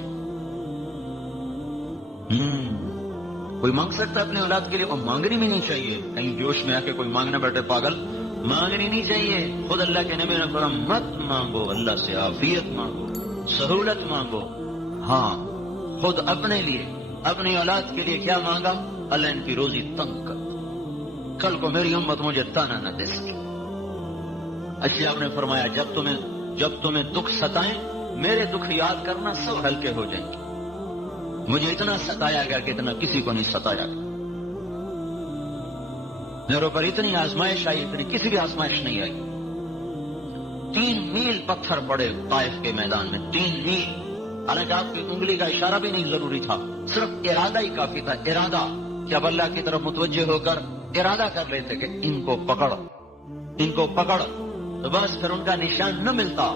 کوئی مانگ سکتا ہے اپنی اولاد کے لیے، اور مانگنی بھی نہیں چاہیے. کہیں جوش میں آ کے کوئی مانگنا بیٹھے پاگل، مانگنی نہیں چاہیے. خود اللہ کے نبی نے فرمایا مت مانگو، اللہ سے عافیت مانگو، سہولت مانگو. ہاں خود اپنے لیے اپنی اولاد کے لیے کیا مانگا؟ اللہ ان کی روزی تنگ کر، کل کو میری امت مجھے تانا نہ دے سکے. اچھا آپ نے فرمایا جب تمہیں دکھ ستائیں میرے دکھ یاد کرنا، سب ہلکے ہو جائیں گے. مجھے اتنا ستایا گیا کہ اتنا کسی کو نہیں ستایا گیا. میرے اوپر اتنی آزمائش آئی، اتنی کسی بھی آزمائش نہیں آئی. 3 میل پتھر پڑے طائف کے میدان میں، 3 میل. حالانکہ آپ کی انگلی کا اشارہ بھی نہیں ضروری تھا، صرف ارادہ ہی کافی تھا. ارادہ کہ اب اللہ کی طرف متوجہ ہو کر ارادہ کر لیتے کہ ان کو پکڑ، ان کو پکڑ، تو بس پھر ان کا نشان نہ ملتا.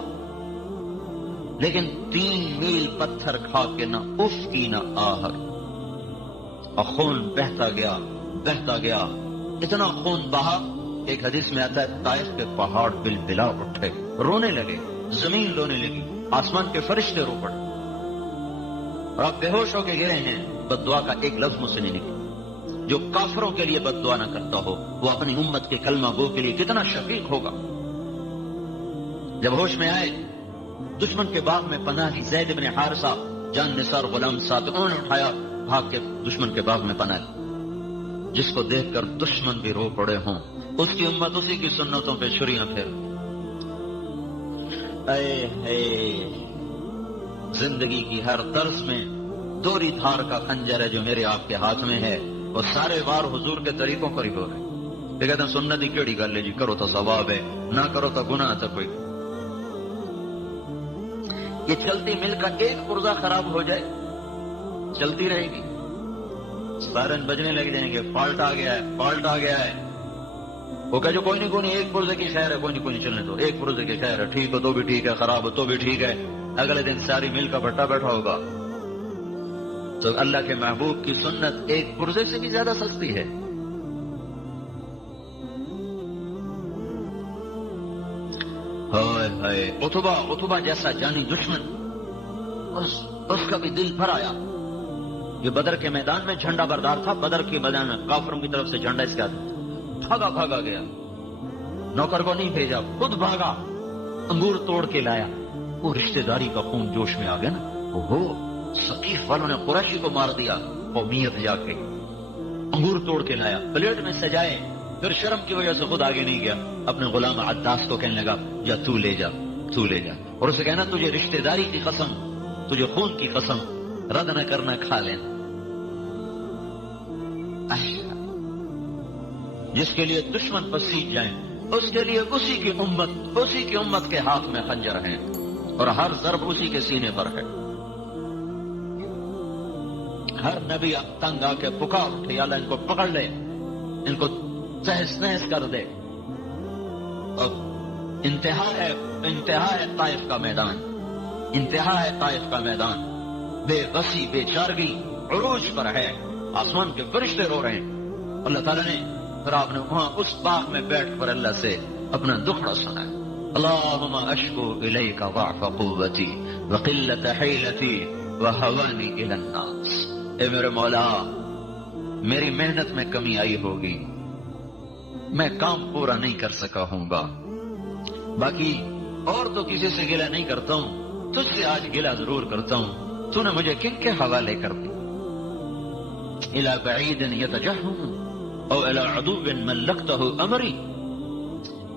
لیکن 3 میل پتھر کھا کے نہ اف کی نہ آہٹ، اور خون بہتا گیا بہتا گیا. اتنا خون بہا، ایک حدیث میں آتا ہے طائف کے پہاڑ بلبلا اٹھے، رونے لگے، زمین رونے لگی، آسمان کے فرشتے رو پڑے. اور آپ بے ہوش ہو کے گرے ہیں. بد دعا کا ایک لفظ مجھ سے نہیں نکلا. جو کافروں کے لیے بد دعا نہ کرتا ہو وہ اپنی امت کے کلمہ گو کے لیے کتنا شفیق ہوگا. جب ہوش میں آئے دشمن کے باغ میں پناہ لی. زید بن حارثہ جان نثار غلام ساتھ انہوں نے اٹھایا، بھاگ کے دشمن کے باغ میں پناہ لی. جس کو دیکھ کر دشمن بھی رو پڑے ہوں، اس کی امت اسی کی سنتوں پہ چھریاں پھیر. اے زندگی کی ہر طرز میں دوری دھار کا خنجر ہے جو میرے آپ کے ہاتھ میں ہے، اور سارے وار حضور کے طریقوں پر ہی ہو رہے. یہ کہتے ہیں سنت ہی کیڑی گل ہے جی، کرو تو ثواب ہے، نہ کرو تو گناہ ہے. کوئی یہ چلتی مل کا ایک پرزہ خراب ہو جائے چلتی رہے گی، سائرن بجنے لگ جائیں گے، فالٹ آ گیا ہے، فالٹ آ گیا ہے. وہ کہ جو کوئی نہیں ایک پرزے کی خیر ہے، کوئی نہیں چلنے دو، ایک پرزے کی خیر ہے، ٹھیک ہو تو بھی ٹھیک ہے، خراب ہو تو بھی ٹھیک ہے، اگلے دن ساری مل کا بھٹا بیٹھا ہوگا۔ تو اللہ کے محبوب کی سنت ایک پرزے سے بھی زیادہ سستی ہے۔ ہائے ہائے، عتبہ جیسا جانی دشمن، اس کا بھی دل بھر آیا۔ یہ بدر کے میدان میں جھنڈا بردار تھا، بدر کے میدان میں کافروں کی طرف سے جھنڈا اس کا بھاگا گیا، نوکر کو نہیں بھیجا، خود بھاگا، انگور توڑ کے لایا۔ وہ رشتہ داری کا خون جوش میں آ گیا نا، ثقیف والوں نے قریشی کو مار دیا، قومیت جا کے انگور توڑ کے لایا، پلیٹ میں سجائے، پھر شرم کی وجہ سے خود آگے نہیں گیا، اپنے غلام عداس کو کہنے لگا جا تو لے جا، اور اسے کہنا تجھے رشتہ داری کی قسم، تجھے خون کی قسم رد نہ کرنا، کھا لینا۔ جس کے لیے دشمن پسیج جائیں، اس کے لیے اسی کی امت کے ہاتھ میں خنجر ہیں، اور ہر ضرب اسی کے سینے پر ہے۔ ہر نبی تنگ آ کے پکار اٹھے، یا اللہ ان کو پکڑ لے، ان کو تہس نہس کر دے۔ اور انتہا ہے طائف کا میدان، بے بسی بے چارگی عروج پر ہے، آسمان کے فرشتے رو رہے ہیں۔ اللہ تعالیٰ نے پھر آپ نے وہاں اس باغ میں بیٹھ کر اللہ سے اپنا دکھڑا سنا ہے۔ اللہم اشکو الیک ضعف قوتی وقلت حیلتی وہوانی الی الناس۔ اے میرے مولا، میری محنت میں کمی آئی ہوگی، میں کام پورا نہیں کر سکا ہوں گا، باقی اور تو کسی سے گلہ نہیں کرتا ہوں، تجھ سے آج گلہ ضرور کرتا ہوں، تو نے مجھے کن کے حوالے کر دی؟ الی بعید یتجہم او الی عدو ملکتہ امری،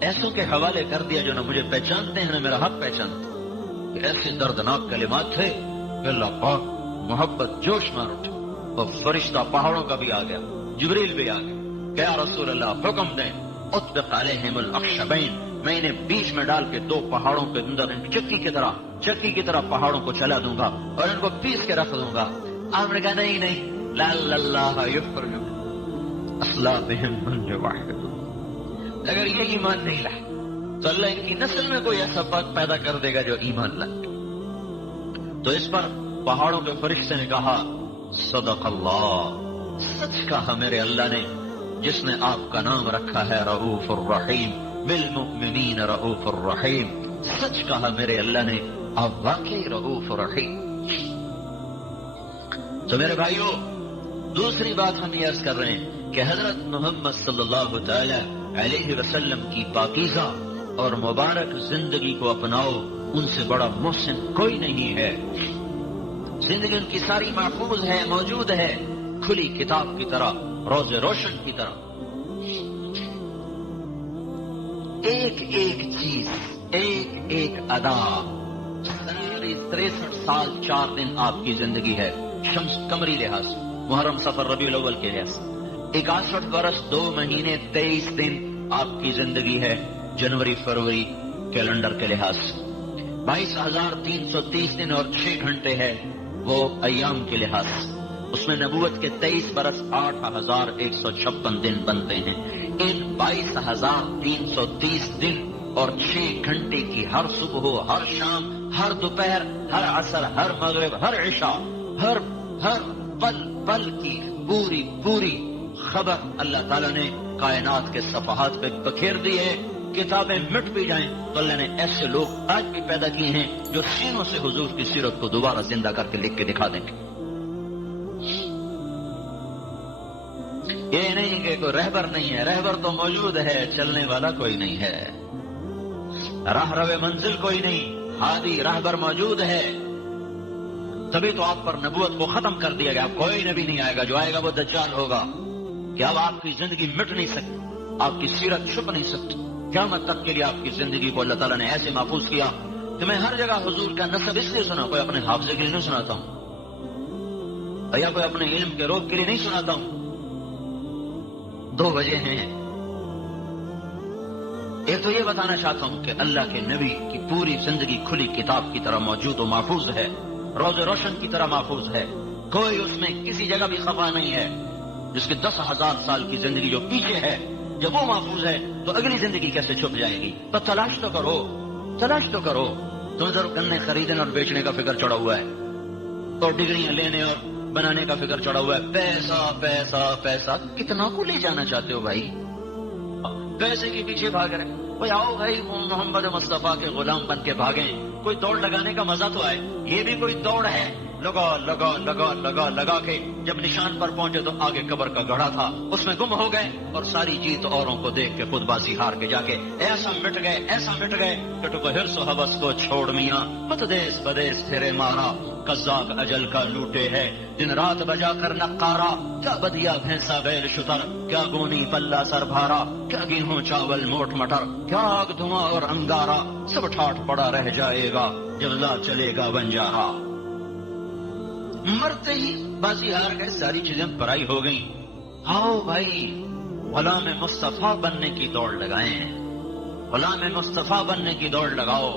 ایسوں کے حوالے کر دیا جو نہ مجھے پہچانتے ہیں نہ میرا حق پہچانتے۔ کہ ایسے دردناک کلمات تھے کہ اللہ پاک محبت جوش مار اٹھے، اور فرشتہ پہاڑوں کا بھی آ گیا، جبریل بھی آ گیا کہ یا رسول اللہ حکم دیں اطبق علیہم الاخشبین، میں انہیں بیچ میں ڈال کے دو پہاڑوں کے اندر چکی کی طرح پہاڑوں کو چلا دوں گا اور ان کو پیس کے رکھ دوں گا۔ آپ نے کہا نہیں، لعل اللہ یفرج اصلابہم من واحد، اگر یہ ایمان نہیں لائے تو اللہ ان کی نسل میں کوئی ایسا فرد پیدا کر دے گا جو ایمان لائے۔ تو اس پر پہاڑوں کے فرشتے نے کہا صدق اللہ، سچ کہا میرے اللہ نے، جس نے آپ کا نام رکھا ہے رؤوف الرحیم، بالمؤمنین رؤوف الرحیم، سچ کہا میرے اللہ نے، آپ واقعی رؤوف الرحیم۔ تو میرے بھائیو، دوسری بات ہم یہ عرض کر رہے ہیں کہ حضرت محمد صلی اللہ تعالی علیہ وسلم کی پاکیزہ اور مبارک زندگی کو اپناؤ، ان سے بڑا محسن کوئی نہیں ہے۔ زندگی ان کی ساری محفوظ ہے، موجود ہے، کھلی کتاب کی طرح، روز روشن کی طرح۔ ایک چیز، ایک ادا، ساری 63 سال 4 دن آپ کی زندگی ہے، شمس قمری لحاظ، محرم صفر ربیع الاول کے لحاظ، 61 برس 2 مہینے 23 دن آپ کی زندگی ہے، جنوری فروری کیلنڈر کے لحاظ، 22,330 دن اور 6 گھنٹے ہے وہ ایام کے لحاظ، اس میں نبوت کے 23 برس 8,156 دن بنتے ہیں۔ ان 22,330 دن اور 6 گھنٹے کی ہر صبح، ہر شام، ہر دوپہر، ہر عصر، ہر مغرب، ہر عشاء، ہر پل کی پوری خبر اللہ تعالیٰ نے کائنات کے صفحات پہ بکھیر دی ہے۔ کتابیں مٹ بھی جائیں تو اللہ نے ایسے لوگ آج بھی پیدا کیے ہیں جو سینوں سے حضور کی سیرت کو دوبارہ زندہ کر کے لکھ کے دکھا دیں گے۔ یہ نہیں کہ کوئی رہبر نہیں ہے، رہبر تو موجود ہے، چلنے والا کوئی نہیں ہے، راہ رو منزل کوئی نہیں، ہادی رہبر موجود ہے۔ تبھی تو آپ پر نبوت کو ختم کر دیا گیا، کوئی نبی نہیں آئے گا، جو آئے گا وہ دجال ہوگا۔ کہ اب آپ کی زندگی مٹ نہیں سکتی، آپ کی سیرت چھپ نہیں سکتی، قیامت تک کے لیے آپ کی زندگی کو اللہ تعالیٰ نے ایسے محفوظ کیا کہ میں ہر جگہ حضور کا نسب اس لیے سنا، کوئی اپنے حافظے کے لیے نہیں سناتا ہوں، یا کوئی اپنے علم کے روگ کے لیے نہیں سناتا ہوں۔ 2 وجہ ہیں، ایک تو یہ بتانا چاہتا ہوں کہ اللہ کے نبی کی پوری زندگی کھلی کتاب کی طرح موجود و محفوظ ہے، روز روشن کی طرح محفوظ ہے، کوئی اس میں کسی جگہ بھی خفا نہیں ہے۔ جس کے 10,000 سال کی زندگی جو پیچھے ہے، جب وہ محفوظ ہے تو اگلی زندگی کیسے چھپ جائے گی؟ تو تلاش تو کرو، تلاش تو کرو. تم ضرور گنے خریدنے اور بیچنے کا فکر چڑھا ہوا ہے، اور ڈگریاں لینے اور بنانے کا فکر چڑھا ہوا ہے. پیسہ پیسہ پیسہ، کتنا کو لے جانا چاہتے ہو بھائی؟ پیسے کے پیچھے بھاگ رہے. کوئی آؤ بھائی محمد مصطفیٰ کے غلام بن کے بھاگیں، کوئی دوڑ لگانے کا مزہ تو آئے. یہ بھی کوئی دوڑ ہے، لگا لگا لگا لگا لگا کے جب نشان پر پہنچے تو آگے قبر کا گڑھا تھا، اس میں گم ہو گئے، اور ساری جیت اوروں کو دیکھ کے خود بازی ہار کے جا کے ایسا مٹ گئے، ایسا مٹ گئے کہ تو ہرس و حوث کو چھوڑ میاں مت دیس بدیس تیرے مارا. قزاق اجل کا لوٹے ہے دن رات بجا کر نقارا، کیا بدیا بھینسا بیل شتر، کیا گونی پلہ سر بھارا، کیا گیہوں چاول موٹ مٹر، کیا آگ دھواں اور انگارا، سب ٹھاٹ پڑا رہ جائے گا جب لا چلے گا بنجارا. مرتے ہی بازی ہار گئے، ساری چیزیں پرائی ہو گئیں. آؤ بھائی غلام مصطفیٰ بننے کی دوڑ لگائیں، غلام مصطفیٰ بننے کی دوڑ لگاؤ.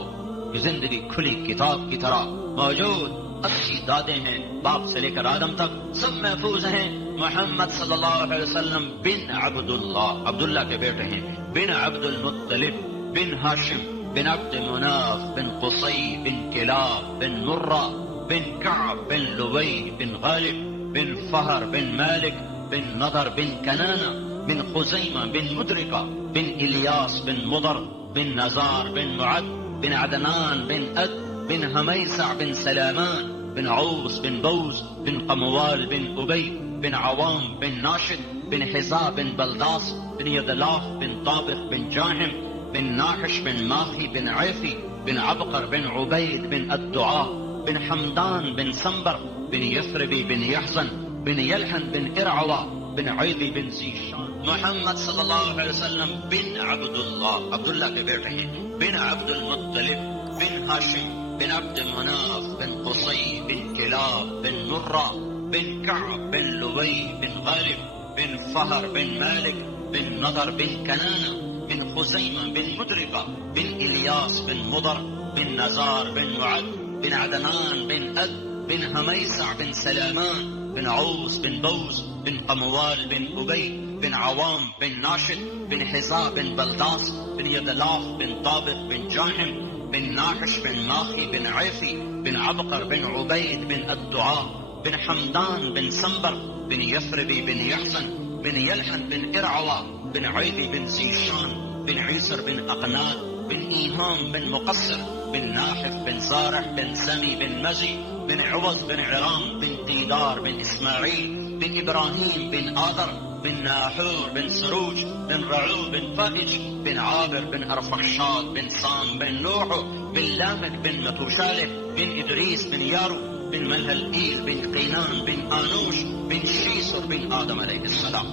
زندگی کھلی کتاب کی طرح موجود، 80 دادے ہیں باپ سے لے کر آدم تک، سب محفوظ ہیں. محمد صلی اللہ علیہ وسلم بن عبداللہ، عبداللہ کے بیٹے ہیں، بن عبد المطلب بن ہاشم بن عبد مناف بن قصی بن کلاب بن مرہ بن کعب بن لبی بن غالب بن فہر بن مالک بن نضر بن کنانہ بن خزیمہ بن مدرکہ بن الیاس بن مضر بن نزار بن معد بن عدنان بن اد بن حمیسع بن سلامان بن عوس بن بوز بن قموال بن ابی بن عوام بن ناشد بن حزا بن بلداس بن یدلاف بن طابق بن جاہم بن ناحش بن ماخی بن عیفی بن عبقر بن عبید بن الدعاء بن حمدان بن سنبر بن یثربی بن یحزن بن یلحن بن ارعوا بن عیبی بن زیشان. محمد صلی اللہ علیہ وسلم بن عبداللہ، عبداللہ کے بیٹے ہیں، بن عبد المطلب بن ہاشم بن عبد مناف بن قصی بن کلاب بن مرہ بن کعب بن لبی بن غالب بن فہر بن مالک بن نضر بن کنانہ بن خزیمہ بن مدرکہ بن الیاس بن مضر بن نزار بن معد بن عدنان بن اد بن حمیسع بن سلامان بن عوس بن بوز بن قموال بن ابی بن عوام بن ناشد بن حزا بن بلداس بن یدلاف بن طابق بن جاہم بن ناحش بن ماخی بن عیفی بن عبقر بن عبید بن الدعاء بن حمدان بن سنبر بن یثربی بن یحزن بن یلحن بن ارعوا بن عیبی بن زیشان بن عیسر بن اقناد بن ایہام بن مقصر بن ناحف بن صارح بن سمی بن مزی بن عوض بن عرام بن قیدار بن اسماعیل بن ابراہیم بن آذر بن ناحور بن سروج بن رعو بن فائج بن عابر بن ارفخشاد بن سام بن نوح بن لامك بن متوشالح بن ادریس بن یارو بن ملهلئیل بن قینان بن آنوش بن شیسر بن آدم علیہ السلام.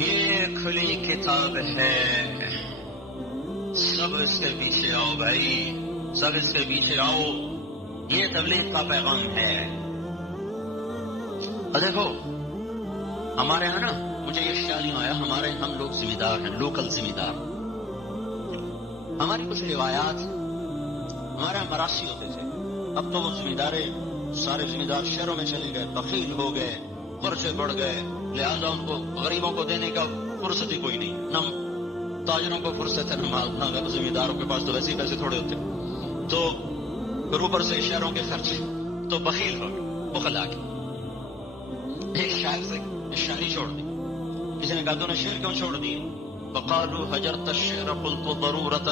یہ کھلی کتاب ہے، سب اس کے پیچھے آؤ بھائی، سب اس کے پیچھے آؤ. یہ تبلیغ کا پیغام ہے. اور دیکھو ہمارے یہاں نا، مجھے یہ خیال نہیں آیا، ہمارے ہم لوگ ذمہ دار ہیں، لوکل ذمہ دار. ہماری کچھ روایات، ہمارے یہاں مراسی ہوتے تھے، اب تو وہ ذمہ دارے سارے ذمہ دار شہروں میں چلے گئے، بخیل ہو گئے، قرضے بڑھ گئے، لہذا ان کو غریبوں کو دینے کا فرصت ہی کوئی نہیں. نہ تاجروں کو فرصت ہے، نہ ذمہ داروں کے پاس تو ویسے ہی پیسے تھوڑے ہوتے، تو اوپر سے شہروں کے خرچے، تو بخیل ہو گئے، بخل آ گئے. ایک شاعر سے شاعری چھوڑ دی، کسی نے کہا تو نے شعر کیوں چھوڑ دیے؟ فقالوا هجرت الشعر قلت ضرورة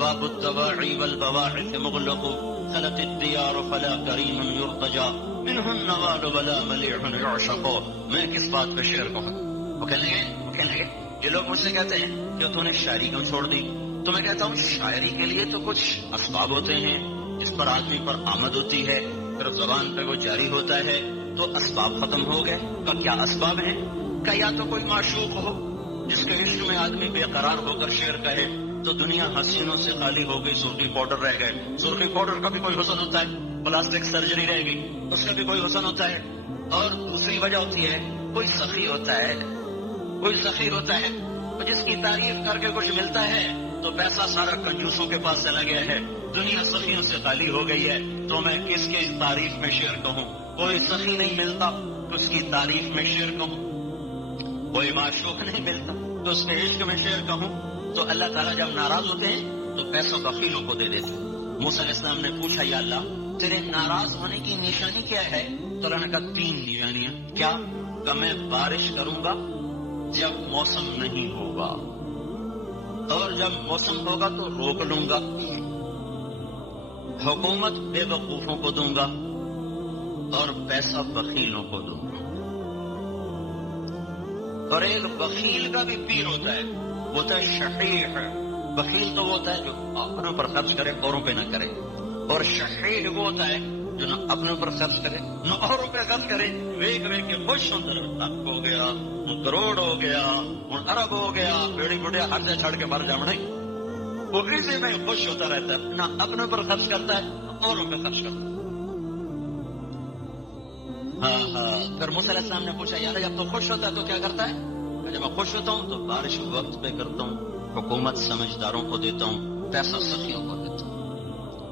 باب الدواعي والبواعث مغلق خلت الديار فلا كريم يرتجى منه النوال ولا مليح يعشق. میں کس بات پہ شعر کہوں؟ وہ کہنے لگے یہ لوگ مجھ سے کہتے ہیں کہ تو نے شاعری کیوں چھوڑ دی؟ تو میں کہتا ہوں شاعری کے لیے تو کچھ اسباب ہوتے ہیں جس پر آدمی پر آمد ہوتی ہے، پھر زبان پہ وہ جاری ہوتا ہے، تو اسباب ختم ہو گئے. کا کیا اسباب ہیں؟ کہ یا تو کوئی معشوق ہو جس کے عشق میں آدمی بے قرار ہو کر شعر کہے تو دنیا حسینوں سے خالی ہو گئی، سرخی پاؤڈر رہ گئے. سرخی پاؤڈر کا بھی کوئی حسن ہوتا ہے، پلاسٹک سرجری رہ گئی اس کا بھی کوئی حسن ہوتا ہے. اور دوسری وجہ ہوتی ہے کوئی سخی ہوتا ہے، کوئی سخی ہوتا ہے جس کی تعریف کر کے کچھ ملتا ہے تو پیسہ سارا کنجوسوں کے پاس چلا گیا ہے، دنیا سخیوں سے خالی ہو گئی ہے، تو میں کس کی تعریف میں شعر کہوں؟ کوئی سخی نہیں ملتا اس کی تعریف میں شعر کہوں، کوئی معشوق نہیں ملتا تو اس کے عشق میں شعر کہوں تو اللہ تعالیٰ جب ناراض ہوتے ہیں تو پیسہ بخیلوں کو دے دیتے. موسیٰ علیہ السلام نے پوچھا یا اللہ تیرے ناراض ہونے کی نشانی کیا ہے؟ تو اللہ نے کہا 3 نشانیاں. کیا؟ کہ میں بارش کروں گا جب موسم نہیں ہوگا، اور جب موسم ہوگا تو روک لوں گا، حکومت بے وقوفوں کو دوں گا، اور پیسہ بخیلوں کو دوں گا. اور ایک بخیل کا بھی پیر ہوتا ہے، وہ ہوتا ہے شحیح. بخیل تو وہ ہوتا ہے جو اپنے پر خرچ کرے اوروں پہ نہ کرے، اور شحیح وہ ہوتا ہے جو نہ اپنے اوپر خرچ کرے نہ اوروں پہ خرچ کرے. ویک ویک کے خوش ہوتا ہے، لاکھ ہو گیا، کروڑ ہو گیا، ارب ہو گیا، بیڑی بڑھیا ہر جگہ چھڑ کے مر جاؤں. وہ اسی میں خوش ہوتا رہتا ہے، نہ اپنے اوپر خرچ کرتا ہے نہ اوروں پہ خرچ کرتا ہے. پھر موسیٰ علیہ السلام نے پوچھا یار جب تو خوش ہوتا ہے تو کیا کرتا ہے؟ جب میں خوش ہوتا ہوں تو بارش وقت پہ کرتا ہوں، حکومت سمجھداروں کو دیتا ہوں، پیسہ سخیوں کو دیتا ہوں.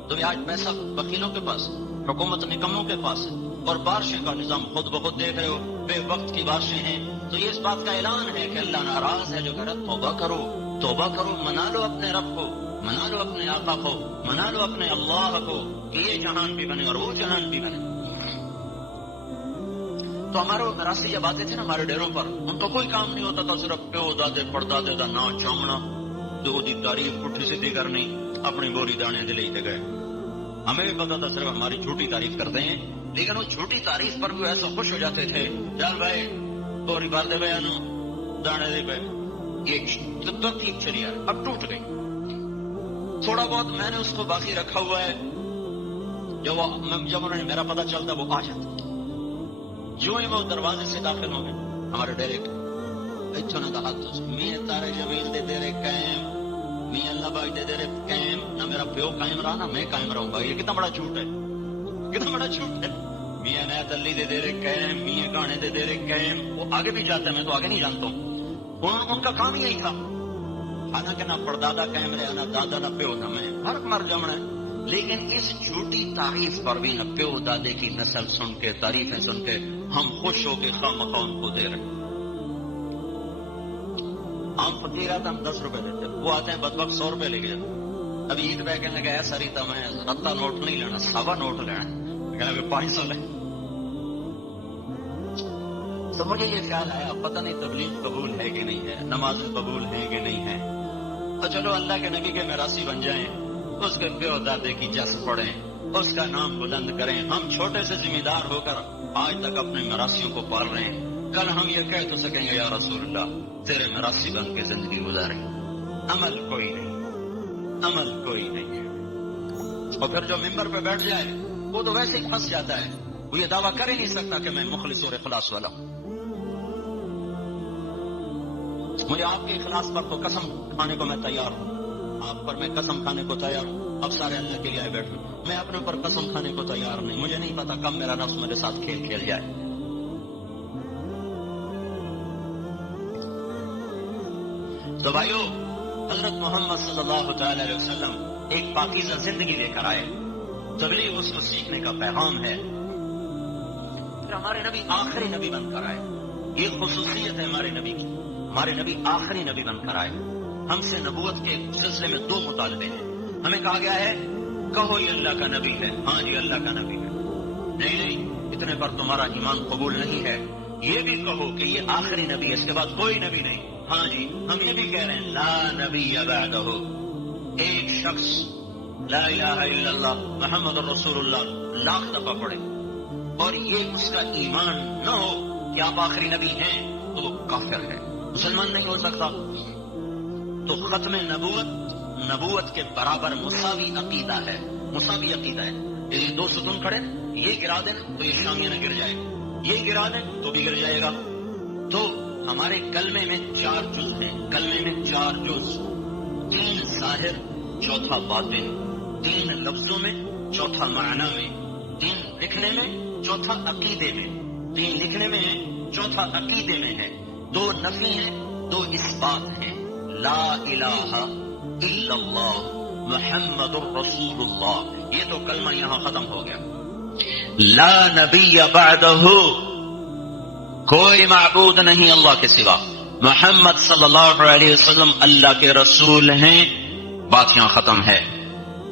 تو آج پیسہ بخیلوں کے پاس، حکومت نکموں کے پاس ہے، اور بارشیں کا نظام خود بخود دیکھ رہے ہو، بے وقت کی بارشیں ہیں. تو یہ اس بات کا اعلان ہے کہ اللہ ناراض ہے. جو کہہ رہا توبہ کرو، توبہ کرو، منا لو اپنے رب کو، منا لو اپنے آقا کو، منا لو اپنے اللہ کو کہ یہ جہان بھی بنے اور وہ جہان بھی بنے. تو ہمارے وہ مراسی جب آتے تھے نا ہمارے ڈیروں پر، ان کا کوئی کام نہیں ہوتا تھا، صرف پیو دادے پڑدادے دا نام چومنا، تو دی تعریف پٹھی سیدھی کرنی، اپنی بوری دانے دلے تے گئے. ہمیں بھی پتا تھا صرف ہماری جھوٹی تعریف کرتے ہیں، لیکن وہ جھوٹی تعریف پر بھی ایسا خوش ہو جاتے تھے. چل بھائی بوری بار دے بھائی دانے دے بھائی. یہ تو ٹھیک چلی ہے، اب ٹوٹ گئی. تھوڑا بہت میں نے اس کو باقی رکھا ہوا ہے، جب انہوں نے میرا پتا چلتا وہ آ جاتا. جو ہی وہ دروازے سے داخل ہو گئے ہمارے ڈیرے کے، اچھا نہ کہا تو میں تارے جمیل دے ڈیرے قائم، میں اللہ بھائی دے ڈیرے قائم، نہ میرا پیو قائم رہا نہ میں قائم رہوں گا. یہ کتنا بڑا جھوٹ ہے، کتنا بڑا جھوٹ ہے. میاں عنایت علی دے ڈیرے قائم، میاں گانے دے ڈیرے قائم. وہ آگے بھی جاتا ہے، میں تو آگے نہیں جانتا ہوں. ان کا کام یہی تھا، حالانکہ نہ پردادا قائم رہا، نہ دادا، نہ پیو، نہ میں، ہر مر جمنا ہے. لیکن اس جھوٹی تعریف پر بھی نہ پیو دادے کی نسل سن کے، تعریفیں سن کے ہم خوش ہو کے خواہ مخواہ ان کو دے رہے. ہم فقیر آتا ہم 10 روپے دیتے، وہ آتے ہیں بدبخت 100 روپے لے کے جاتے. ابھی عید پہ کہنے لگا ایسا ریتا میں رتا نوٹ نہیں لینا، سوا نوٹ لینا. کہنا 500 لے. تو مجھے یہ خیال آیا پتہ نہیں تبلیغ قبول ہے کہ نہیں ہے، نماز قبول ہے کہ نہیں ہے. تو چلو اللہ کے نبی کے میراثی بن جائیں، اس کے پیو دادے کی جس پڑھیں، اس کا نام بلند کریں. ہم چھوٹے سے ذمہ دار ہو کر آج تک اپنے میراثیوں کو پال رہے ہیں. کل ہم یہ کہہ تو سکیں گے یا رسول اللہ تیرے میراثی بن کے زندگی گزاریں. عمل کوئی نہیں، عمل کوئی نہیں ہے. اور پھر جو ممبر پہ بیٹھ جائے وہ تو ویسے ہی پھنس جاتا ہے. وہ یہ دعویٰ کر ہی نہیں سکتا کہ میں مخلص اور اخلاص والا ہوں. مجھے آپ کے اخلاص پر تو قسم کھانے کو میں تیار ہوں، آپ پر میں قسم کھانے کو تیار ہوں. اب سارے اللہ کے لیے آئے بیٹھوں، میں اپنے اوپر قسم کھانے کو تیار نہیں. مجھے نہیں پتا کب میرا نفس میرے ساتھ کھیل کھیل جائے. تو بھائیو، حضرت محمد صلی اللہ تعالی علیہ وسلم ایک پاکیزہ زندگی لے کر آئے. تبلیغ اس کو سیکھنے کا پیغام ہے. پھر ہمارے نبی آخری نبی بن کر آئے. یہ خصوصیت ہے ہمارے نبی کی، ہمارے نبی آخری نبی بن کر آئے. ہم سے نبوت کے سلسلے میں 2 مطالبے ہیں. ہمیں کہا گیا ہے کہو یہ اللہ کا نبی ہے. ہاں جی اللہ کا نبی ہے. نہیں اتنے پر تمہارا ایمان قبول نہیں ہے. یہ بھی کہو کہ یہ آخری نبی ہے، اس کے بعد کوئی نبی نہیں. ہاں جی ہم یہ بھی کہہ رہے ہیں لا نبی بعدہ. ایک شخص لا الہ الا اللہ محمد رسول اللہ لاکھ دفعہ پڑھے اور یہ اس کا ایمان نہ ہو کہ آپ آخری نبی ہیں تو وہ کافر ہے، مسلمان نہیں ہو سکتا. تو ختم نبوت کے برابر مساوی عقیدہ ہے، مساوی عقیدہ ہے. یعنی 2 ستون کھڑے، یہ گرا دیں تو یہ شامیہ نہ گر جائے گا، یہ گرا دیں تو بھی گر جائے گا. تو ہمارے کلمے میں 4 جز ہیں، کلمے میں 4 جز، 3 ظاہر، 4 باطن، 3 لفظوں میں، 4 معنی میں، 3 لکھنے میں، 4 عقیدے میں. 3 لکھنے میں ہے، 4 عقیدے میں ہے. 2 نفی ہیں، 2 اثبات ہیں. لا الہ الا اللہ محمد الرسول اللہ. یہ تو کلمہ یہاں ختم ہو گیا. لا نبی بعدہ، کوئی معبود نہیں اللہ کے سوا. محمد صلی اللہ علیہ وسلم اللہ کے رسول ہیں، بات یہاں ختم ہے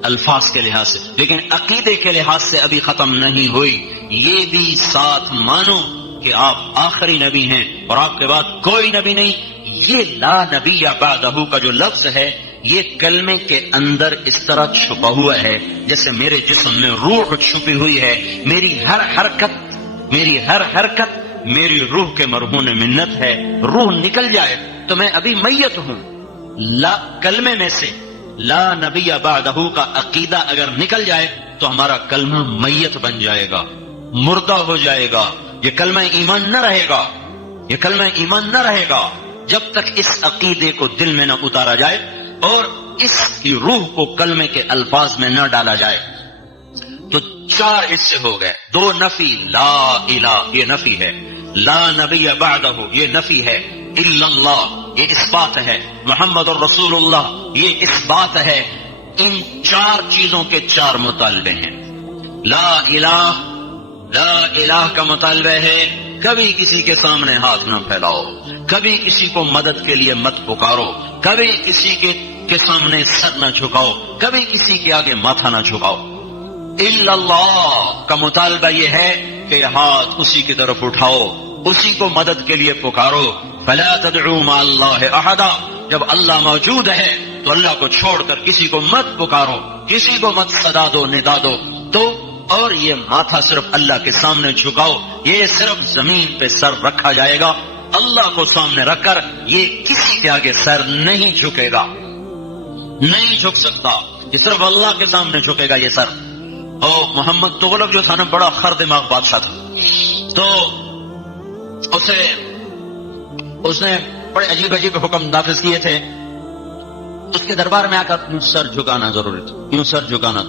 الفاظ کے لحاظ سے، لیکن عقیدے کے لحاظ سے ابھی ختم نہیں ہوئی۔ یہ بھی ساتھ مانو کہ آپ آخری نبی ہیں اور آپ کے بعد کوئی نبی نہیں۔ یہ لا نبی بعدہ کا جو لفظ ہے یہ کلمے کے اندر اس طرح چھپا ہوا ہے جیسے میرے جسم میں روح چھپی ہوئی ہے، میری ہر حرکت میری روح کے مرہون منت ہے۔ روح نکل جائے تو میں ابھی میت ہوں۔ لا کلمے میں سے لا نبی بعدہ کا عقیدہ اگر نکل جائے تو ہمارا کلمہ میت بن جائے گا، مردہ ہو جائے گا۔ یہ کلمہ ایمان نہ رہے گا، یہ کلمہ ایمان نہ رہے گا جب تک اس عقیدے کو دل میں نہ اتارا جائے اور اس کی روح کو کلمے کے الفاظ میں نہ ڈالا جائے۔ تو 4 حصے ہو گئے، 2 نفی، لا الہ یہ نفی ہے، لا نبی بعدہ یہ نفی ہے، الا اللہ یہ اس بات ہے، محمد الرسول اللہ یہ اس بات ہے۔ ان 4 چیزوں کے 4 مطالبے ہیں۔ لا الہ کا مطالبہ ہے کبھی کسی کے سامنے ہاتھ نہ پھیلاؤ، کبھی کسی کو مدد کے لیے مت پکارو، کبھی کسی کے سامنے سر نہ جھکاؤ، کبھی کسی کے آگے ماتھا نہ جھکاؤ۔ الا اللہ کا مطالبہ یہ ہے کہ ہاتھ اسی کی طرف اٹھاؤ، اسی کو مدد کے لیے پکارو۔ فلا تدعوا مع اللہ احدا، جب اللہ موجود ہے تو اللہ کو چھوڑ کر کسی کو مت پکارو، کسی کو مت صدا دو، ندا دو۔ تو اور یہ ماتھا صرف اللہ کے سامنے جھکاؤ، یہ صرف زمین پہ سر رکھا جائے گا، اللہ کو سامنے رکھ کر یہ کسی کے آگے سر نہیں جھکے گا، نہیں جھک سکتا، یہ صرف اللہ کے سامنے جھکے گا یہ سر۔ اور محمد تغلق جو تھا نا بڑا خر دماغ بادشاہ تھا، تو اس نے بڑے عجیب عجیب حکم نافذ کیے تھے۔ اس کے دربار میں آ کر یوں سر جھکانا ضروری تھا، یوں سر جھکانا۔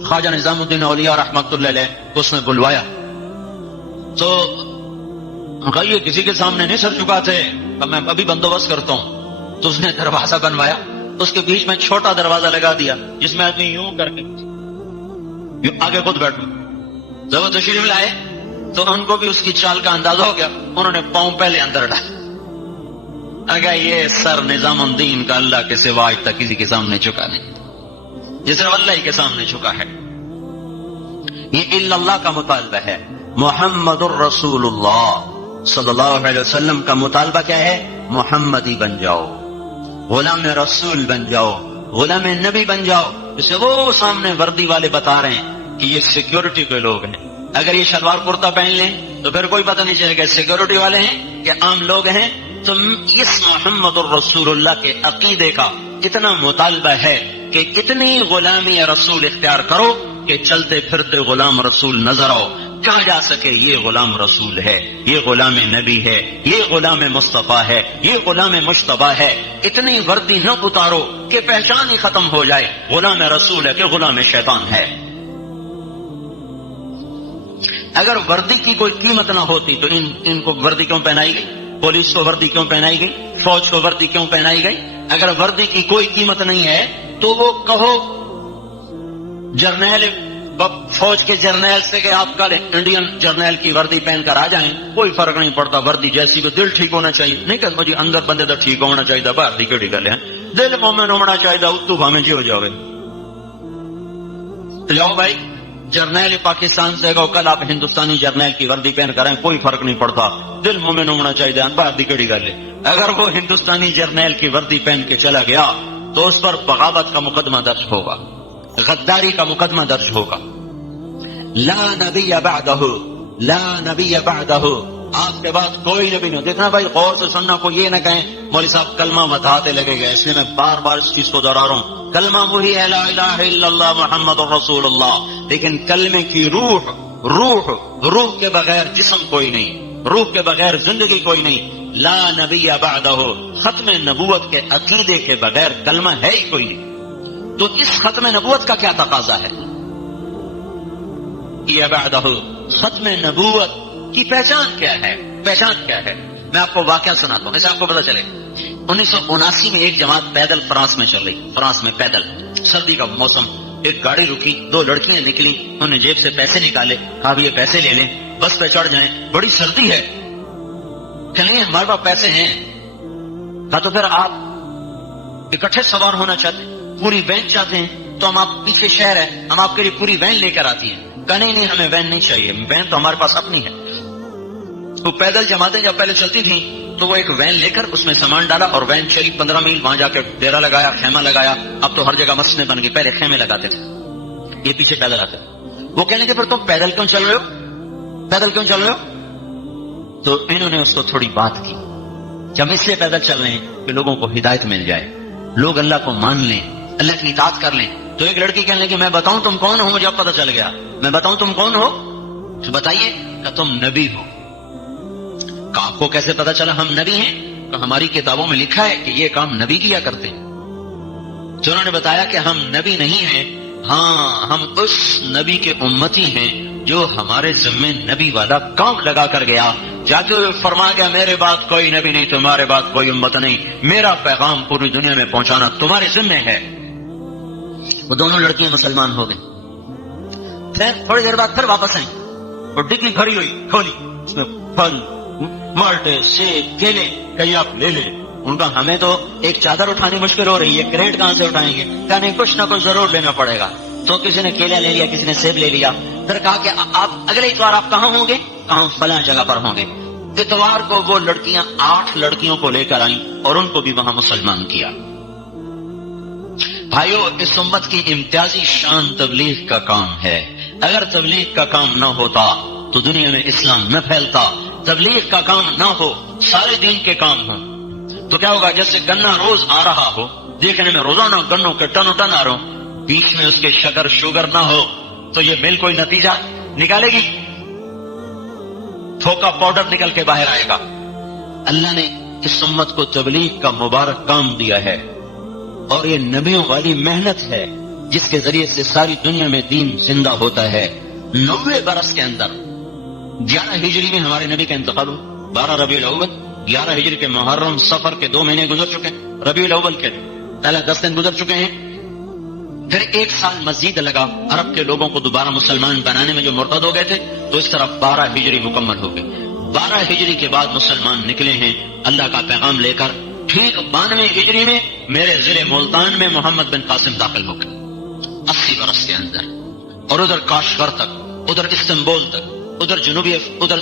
خواجہ نظام الدین اولیاء رحمۃ اللہ علیہ کو اس نے بلوایا تو یہ کسی کے سامنے نہیں سر جھکاتے، میں ابھی بندوبست کرتا ہوں۔ تو اس نے دروازہ بنوایا، اس کے بیچ میں چھوٹا دروازہ لگا دیا جس میں آدمی یوں کر کے یوں آگے خود بیٹھو۔ جب وہ تشریف لائے تو ان کو بھی اس کی چال کا اندازہ ہو گیا، انہوں نے پاؤں پہلے اندر ڈالے۔ اگر یہ سر نظام الدین کا اللہ کے سوا آج تک کسی کے سامنے جھکا نہیں، یہ صرف اللہ ہی کے سامنے جھکا ہے۔ یہ الا اللہ کا مطالبہ ہے۔ محمد الرسول اللہ صلی اللہ علیہ وسلم کا مطالبہ کیا ہے؟ محمدی بن جاؤ، غلام رسول بن جاؤ، غلام نبی بن جاؤ۔ جسے وہ سامنے وردی والے بتا رہے ہیں کہ یہ سیکیورٹی کے لوگ ہیں، اگر یہ شلوار کرتا پہن لیں تو پھر کوئی پتہ نہیں چلے گا سیکیورٹی والے ہیں کہ عام لوگ ہیں۔ تو اس محمد الرسول اللہ کے عقیدے کا اتنا مطالبہ ہے کہ اتنی غلامی رسول اختیار کرو کہ چلتے پھرتے غلام رسول نظر آؤ، کہا جا سکے یہ غلام رسول ہے، یہ غلام نبی ہے، یہ غلام مصطفیٰ ہے، یہ غلام مجتبیٰ ہے۔ اتنی وردی نہ اتارو کہ پہچان ہی ختم ہو جائے غلام رسول ہے کہ غلام شیطان ہے۔ اگر وردی کی کوئی قیمت نہ ہوتی تو ان کو وردی کیوں پہنائی گئی؟ پولیس کو وردی کیوں پہنائی گئی؟ فوج کو وردی کیوں پہنائی گئی؟ اگر وردی کی کوئی قیمت نہیں ہے تو وہ کہو جرنیل فوج کے جرنیل سے کہ آپ کل انڈین جرنیل کی وردی پہن کر آ جائیں، کوئی فرق نہیں پڑتا، وردی جیسی کو دل ٹھیک ہونا چاہیے۔ نہیں کہ مجھے اندر بندے تو ٹھیک ہونا چاہیے، باہر دی کیڑی گل ہے، دل مومن ہونا چاہیے، اتو بھامے جی ہو جاؤ۔ جاؤ بھائی جرنیل پاکستان سے کہو کل آپ ہندوستانی جرنیل کی وردی پہن کر آئیں، کوئی فرق نہیں پڑتا، دل مومن ہونا چاہیے، باہر دی کیڑی گل ہے۔ اگر وہ ہندوستانی جرنیل کی وردی پہن کے چلا گیا تو اس پر بغاوت کا مقدمہ درج ہوگا، غداری کا مقدمہ درج ہوگا۔ لا نبی بعدہ، لا نبی بعدہ، آپ کے بعد کوئی نبی نہیں۔ دیکھنا بھائی غور سے سننا، کو یہ نہ کہیں مولوی صاحب کلمہ بتاتے لگے گا، اس لیے میں بار بار اس چیز کو دہرا رہا ہوں۔ کلمہ وہی ہے لا الہ الا اللہ محمد الرسول اللہ، لیکن کلمے کی روح کے بغیر جسم کوئی نہیں، روح کے بغیر زندگی کوئی نہیں۔ لا نبی بعدہ، ختم نبوت کے عقیدے کے بغیر کلمہ ہے ہی کوئی نہیں۔ تو اس ختم نبوت کا کیا تقاضا ہے؟ یہ بعدہ ختم نبوت کی پہچان کیا ہے؟ پہچان کیا ہے؟ میں آپ کو واقعہ سناتا ہوں، اسے آپ کو پتا چلے۔ 1979 میں ایک جماعت پیدل فرانس میں چل رہی، فرانس میں پیدل، سردی کا موسم، ایک گاڑی رکی، 2 لڑکیاں نکلی، انہوں نے جیب سے پیسے نکالے، کہا یہ پیسے لے لیں، بس پہ چڑھ جائیں، بڑی سردی ہے، چلیے ہمارے پاس پیسے ہیں۔ کہا تو پھر آپ اکٹھے سوار ہونا چاہتے ہیں، پوری وین چاہتے ہیں تو ہم آپ پیچھے شہر ہے، ہم آپ کے لیے پوری وین لے کر آتی ہیں۔ کہا نہیں ہمیں وین نہیں چاہیے، وین تو ہمارے پاس اپنی ہے۔ تو پیدل جماعتیں جب پہلے چلتی تھیں تو وہ ایک وین لے کر اس میں سامان ڈالا اور وین چلی 15 میل، وہاں جا کے ڈیرا لگایا، خیمہ لگایا۔ اب تو ہر جگہ مسجدیں بن گئی، پہلے خیمے لگاتے تھے، یہ پیچھے پیدل آتے تھے۔ وہ کہنے کے پھر تم پیدل کیوں چل رہے ہو، پیدل کیوں چل رہے ہو؟ تو انہوں نے اس کو تھوڑی بات کی کہ ہم اس لیے پیدل چل رہے ہیں کہ لوگوں کو ہدایت مل جائے، لوگ اللہ کو مان لیں، اللہ کی اطاعت کر لیں۔ تو ایک لڑکی کہنے لگی میں بتاؤں تم کون ہو؟ مجھے اب پتہ چل گیا، میں بتاؤں تم کون ہو؟ تو بتائیے کہ تم نبی ہو۔ کہ آپ کو کیسے پتا چلا ہم نبی ہیں؟ تو ہماری کتابوں میں لکھا ہے کہ یہ کام نبی کیا کرتے ہیں۔ تو انہوں نے بتایا کہ ہم نبی نہیں ہیں، ہاں ہم اس نبی کے امتی ہیں جو ہمارے ذمے نبی والا کام لگا کر گیا، جاتے ہوئے فرما گیا میرے بعد کوئی نبی نہیں، تمہارے بعد کوئی امت نہیں، میرا پیغام پوری دنیا میں پہنچانا تمہارے ذمے ہے۔ وہ دونوں لڑکیاں مسلمان ہو گئیں۔ پھر تھوڑی دیر بعد پھر واپس آئیں اور ڈگی بھری ہوئی کھولی، اس میں پھل، مالٹے، سیب، کیلے، کہیں آپ لے لیں۔ ان کا ہمیں تو ایک چادر اٹھانی مشکل ہو رہی ہے، کریٹ کہاں سے اٹھائیں گے؟ کہا نہیں کچھ نہ کچھ ضرور لینا پڑے گا۔ تو کسی نے کیلا لے لیا، کسی نے سیب لے لیا۔ پھر کہا کہ آپ اگلے اتوار آپ کہاں ہوں گے؟ کہاں فلاں جگہ پر ہوں گے۔ اتوار کو وہ لڑکیاں 8 لڑکیوں کو لے کر آئیں اور ان کو بھی وہاں مسلمان کیا۔ بھائیو، اس امت کی امتیازی شان تبلیغ کا کام ہے۔ اگر تبلیغ کا کام نہ ہوتا تو دنیا میں اسلام نہ پھیلتا۔ تبلیغ کا کام نہ ہو، سارے دین کے کام ہوں تو کیا ہوگا؟ جیسے گنا روز آ رہا ہو، دیکھنے میں روزانہ گنوں کے ٹن آ رہے ہوں، بیچ میں اس کے شوگر نہ ہو تو یہ مل کوئی نتیجہ نکالے گی؟ تھوکا پاؤڈر نکل کے باہر آئے گا۔ اللہ نے اس امت کو تبلیغ کا مبارک کام دیا ہے اور یہ نبیوں والی محنت ہے جس کے ذریعے سے ساری دنیا میں دین زندہ ہوتا ہے۔ 90 برس کے اندر 11 ہجری میں ہمارے نبی کا انتقال ہوا، 12 ربیع الاول، 11 ہجری کے محرم صفر کے 2 مہینے گزر چکے ہیں، ربیع الاول کے پہلے 10 دن گزر چکے ہیں۔ پھر 1 سال مزید لگا عرب کے لوگوں کو دوبارہ مسلمان بنانے میں جو مرتد ہو گئے تھے، تو اس طرح 12 ہجری مکمل ہو گئی۔ 12 ہجری کے بعد مسلمان نکلے ہیں اللہ کا پیغام لے کر۔ ٹھیک 92 ہجری میں میرے ضلع ملتان میں محمد بن قاسم داخل ہو گئے 80 برس کے اندر، اور ادھر کاشغر تک، ادھر استنبول تک، ادھر جنوبی، ادھر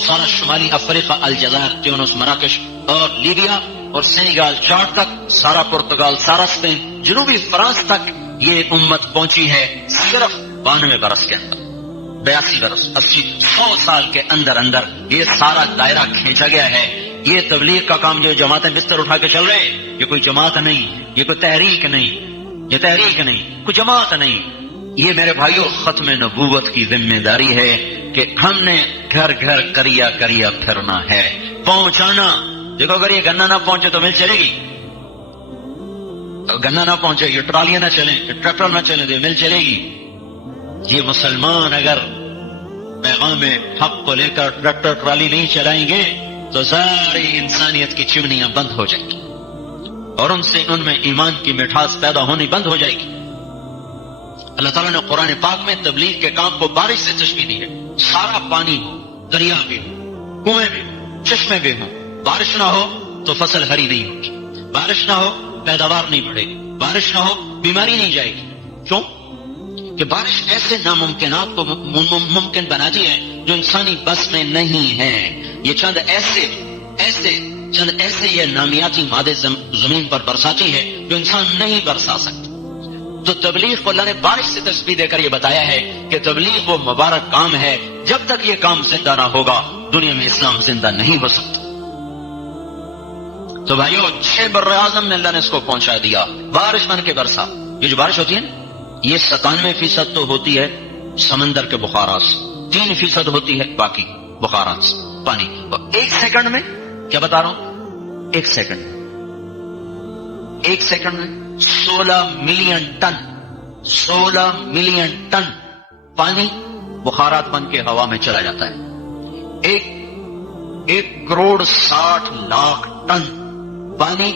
سارا شمالی افریقہ، الجزائر، تیونس، مراکش اور لیبیا اور سینیگال، چاڈ تک، سارا پرتگال، سارا اسپین، جنوبی فرانس تک یہ امت پہنچی ہے صرف 92 برس کے اندر۔ 82 برس، 80، 100 سال کے اندر اندر یہ سارا دائرہ کھینچا گیا ہے۔ یہ تبلیغ کا کام جو جماعتیں بستر اٹھا کے چل رہے، یہ کوئی جماعت نہیں، یہ کوئی تحریک نہیں، یہ تحریک نہیں، کوئی جماعت نہیں، یہ میرے بھائیوں ختم نبوت کی ذمہ داری ہے کہ ہم نے گھر گھر کریا پھرنا ہے، پہنچانا۔ دیکھو اگر یہ گنا نہ پہنچے تو مل چلے گی؟ گنا نہ پہنچے، یہ ٹرالیاں نہ چلیں، یہ ٹریکٹر نہ چلیں تو مل چلے گی؟ یہ مسلمان اگر پیغام حق کو لے کر ٹریکٹر ٹرالی نہیں چلائیں گے تو ساری انسانیت کی چمنیاں بند ہو جائیں گی اور ان میں ایمان کی مٹھاس پیدا ہونی بند ہو جائے گی۔ اللہ تعالیٰ نے قرآن پاک میں تبلیغ کے کام کو بارش سے تشبیہ دی ہے۔ سارا پانی ہو، دریا بھی ہو، کنویں بھی ہو، چشمے بھی ہوں، بارش نہ ہو تو فصل ہری نہیں ہوگی، بارش نہ ہو پیداوار نہیں بڑھے گی، بارش نہ ہو بیماری نہیں جائے گی۔ کیوں؟ کہ بارش ایسے ناممکنات کو ممکن بناتی ہے جو انسانی بس میں نہیں ہے۔ یہ چند ایسے یہ نامیاتی مادے زمین پر برساتی ہے جو انسان نہیں برسا سکتا۔ تو تبلیغ کو اللہ نے بارش سے تشبیہ دے کر یہ بتایا ہے کہ تبلیغ وہ مبارک کام ہے، جب تک یہ کام زندہ نہ ہوگا دنیا میں اسلام زندہ نہیں ہو سکتا۔ تو بھائیو 6 بر اعظم میں اللہ نے اس کو پہنچا دیا، بارش بن کے برسا۔ یہ جو بارش ہوتی ہے یہ 97% تو ہوتی ہے سمندر کے بخارات سے، 3% ہوتی ہے باقی بخارات سے پانی کی۔ اور 1 سیکنڈ میں، کیا بتا رہا ہوں، 1 سیکنڈ میں 16 ملین ٹن پانی بخارات بن کے ہوا میں چلا جاتا ہے۔ 1 کروڑ 60 لاکھ ٹن پانی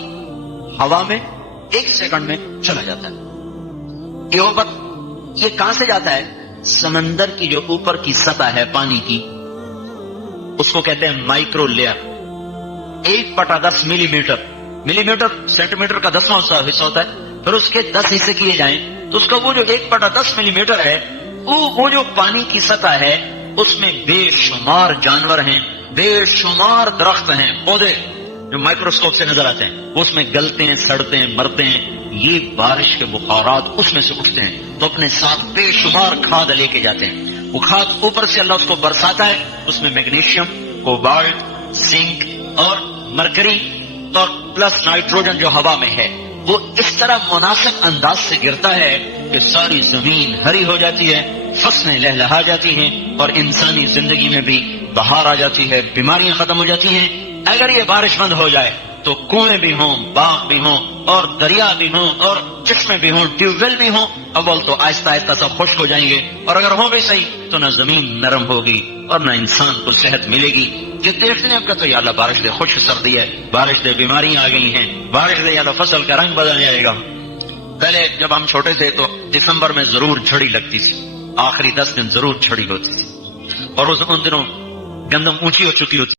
ہوا میں 1 سیکنڈ میں چلا جاتا ہے۔ یہ کہاں سے جاتا ہے؟ سمندر کی جو اوپر کی سطح ہے پانی کی، اس کو کہتے ہیں مائکرو لیئر۔ 1/10 ملی میٹر ملی میٹر سینٹی میٹر کا 10واں حصہ ہوتا ہے، پھر اس کے 10 حصے کیے جائیں تو اس کا وہ جو 1/10 ملی میٹر ہے، وہ جو پانی کی سطح ہے اس میں بے شمار جانور ہیں، بے شمار درخت ہیں، پودے جو مائکروسکوپ سے نظر آتے ہیں، وہ اس میں گلتے ہیں، سڑتے ہیں، مرتے ہیں. یہ بارش کے بخارات اس میں سے اٹھتے ہیں تو اپنے ساتھ بے شمار کھاد لے کے جاتے ہیں. وہ کھاد اوپر سے اللہ اس کو برساتا ہے، اس میں میگنیشیم، کوبالٹ، زنک اور مرکری اور پلس نائٹروجن جو ہوا میں ہے وہ اس طرح مناسب انداز سے گرتا ہے کہ ساری زمین ہری ہو جاتی ہے، فصلیں لہلہا جاتی ہیں اور انسانی زندگی میں بھی بہار آ جاتی ہے، بیماریاں ختم ہو جاتی ہیں. اگر یہ بارش بند ہو جائے تو کنویں بھی ہوں، باغ بھی ہوں اور دریا بھی ہوں اور چشمے بھی ہوں، ٹیوب ویل بھی ہوں، اول تو آہستہ آہستہ سب خشک ہو جائیں گے، اور اگر ہو بھی صحیح تو نہ زمین نرم ہوگی اور نہ انسان کو صحت ملے گی. یہ دیکھنے اب کا تو یا اللہ بارش دے، خشک سردی ہے، بارش دے بیماریاں آ گئی ہیں، بارش دے یا اللہ فصل کا رنگ بدل جائے گا. پہلے جب ہم چھوٹے تھے تو دسمبر میں ضرور جھڑی لگتی تھی، آخری 10 دن ضرور جھڑی ہوتی تھی، اور ان دنوں گندم اونچی ہو چکی ہوتی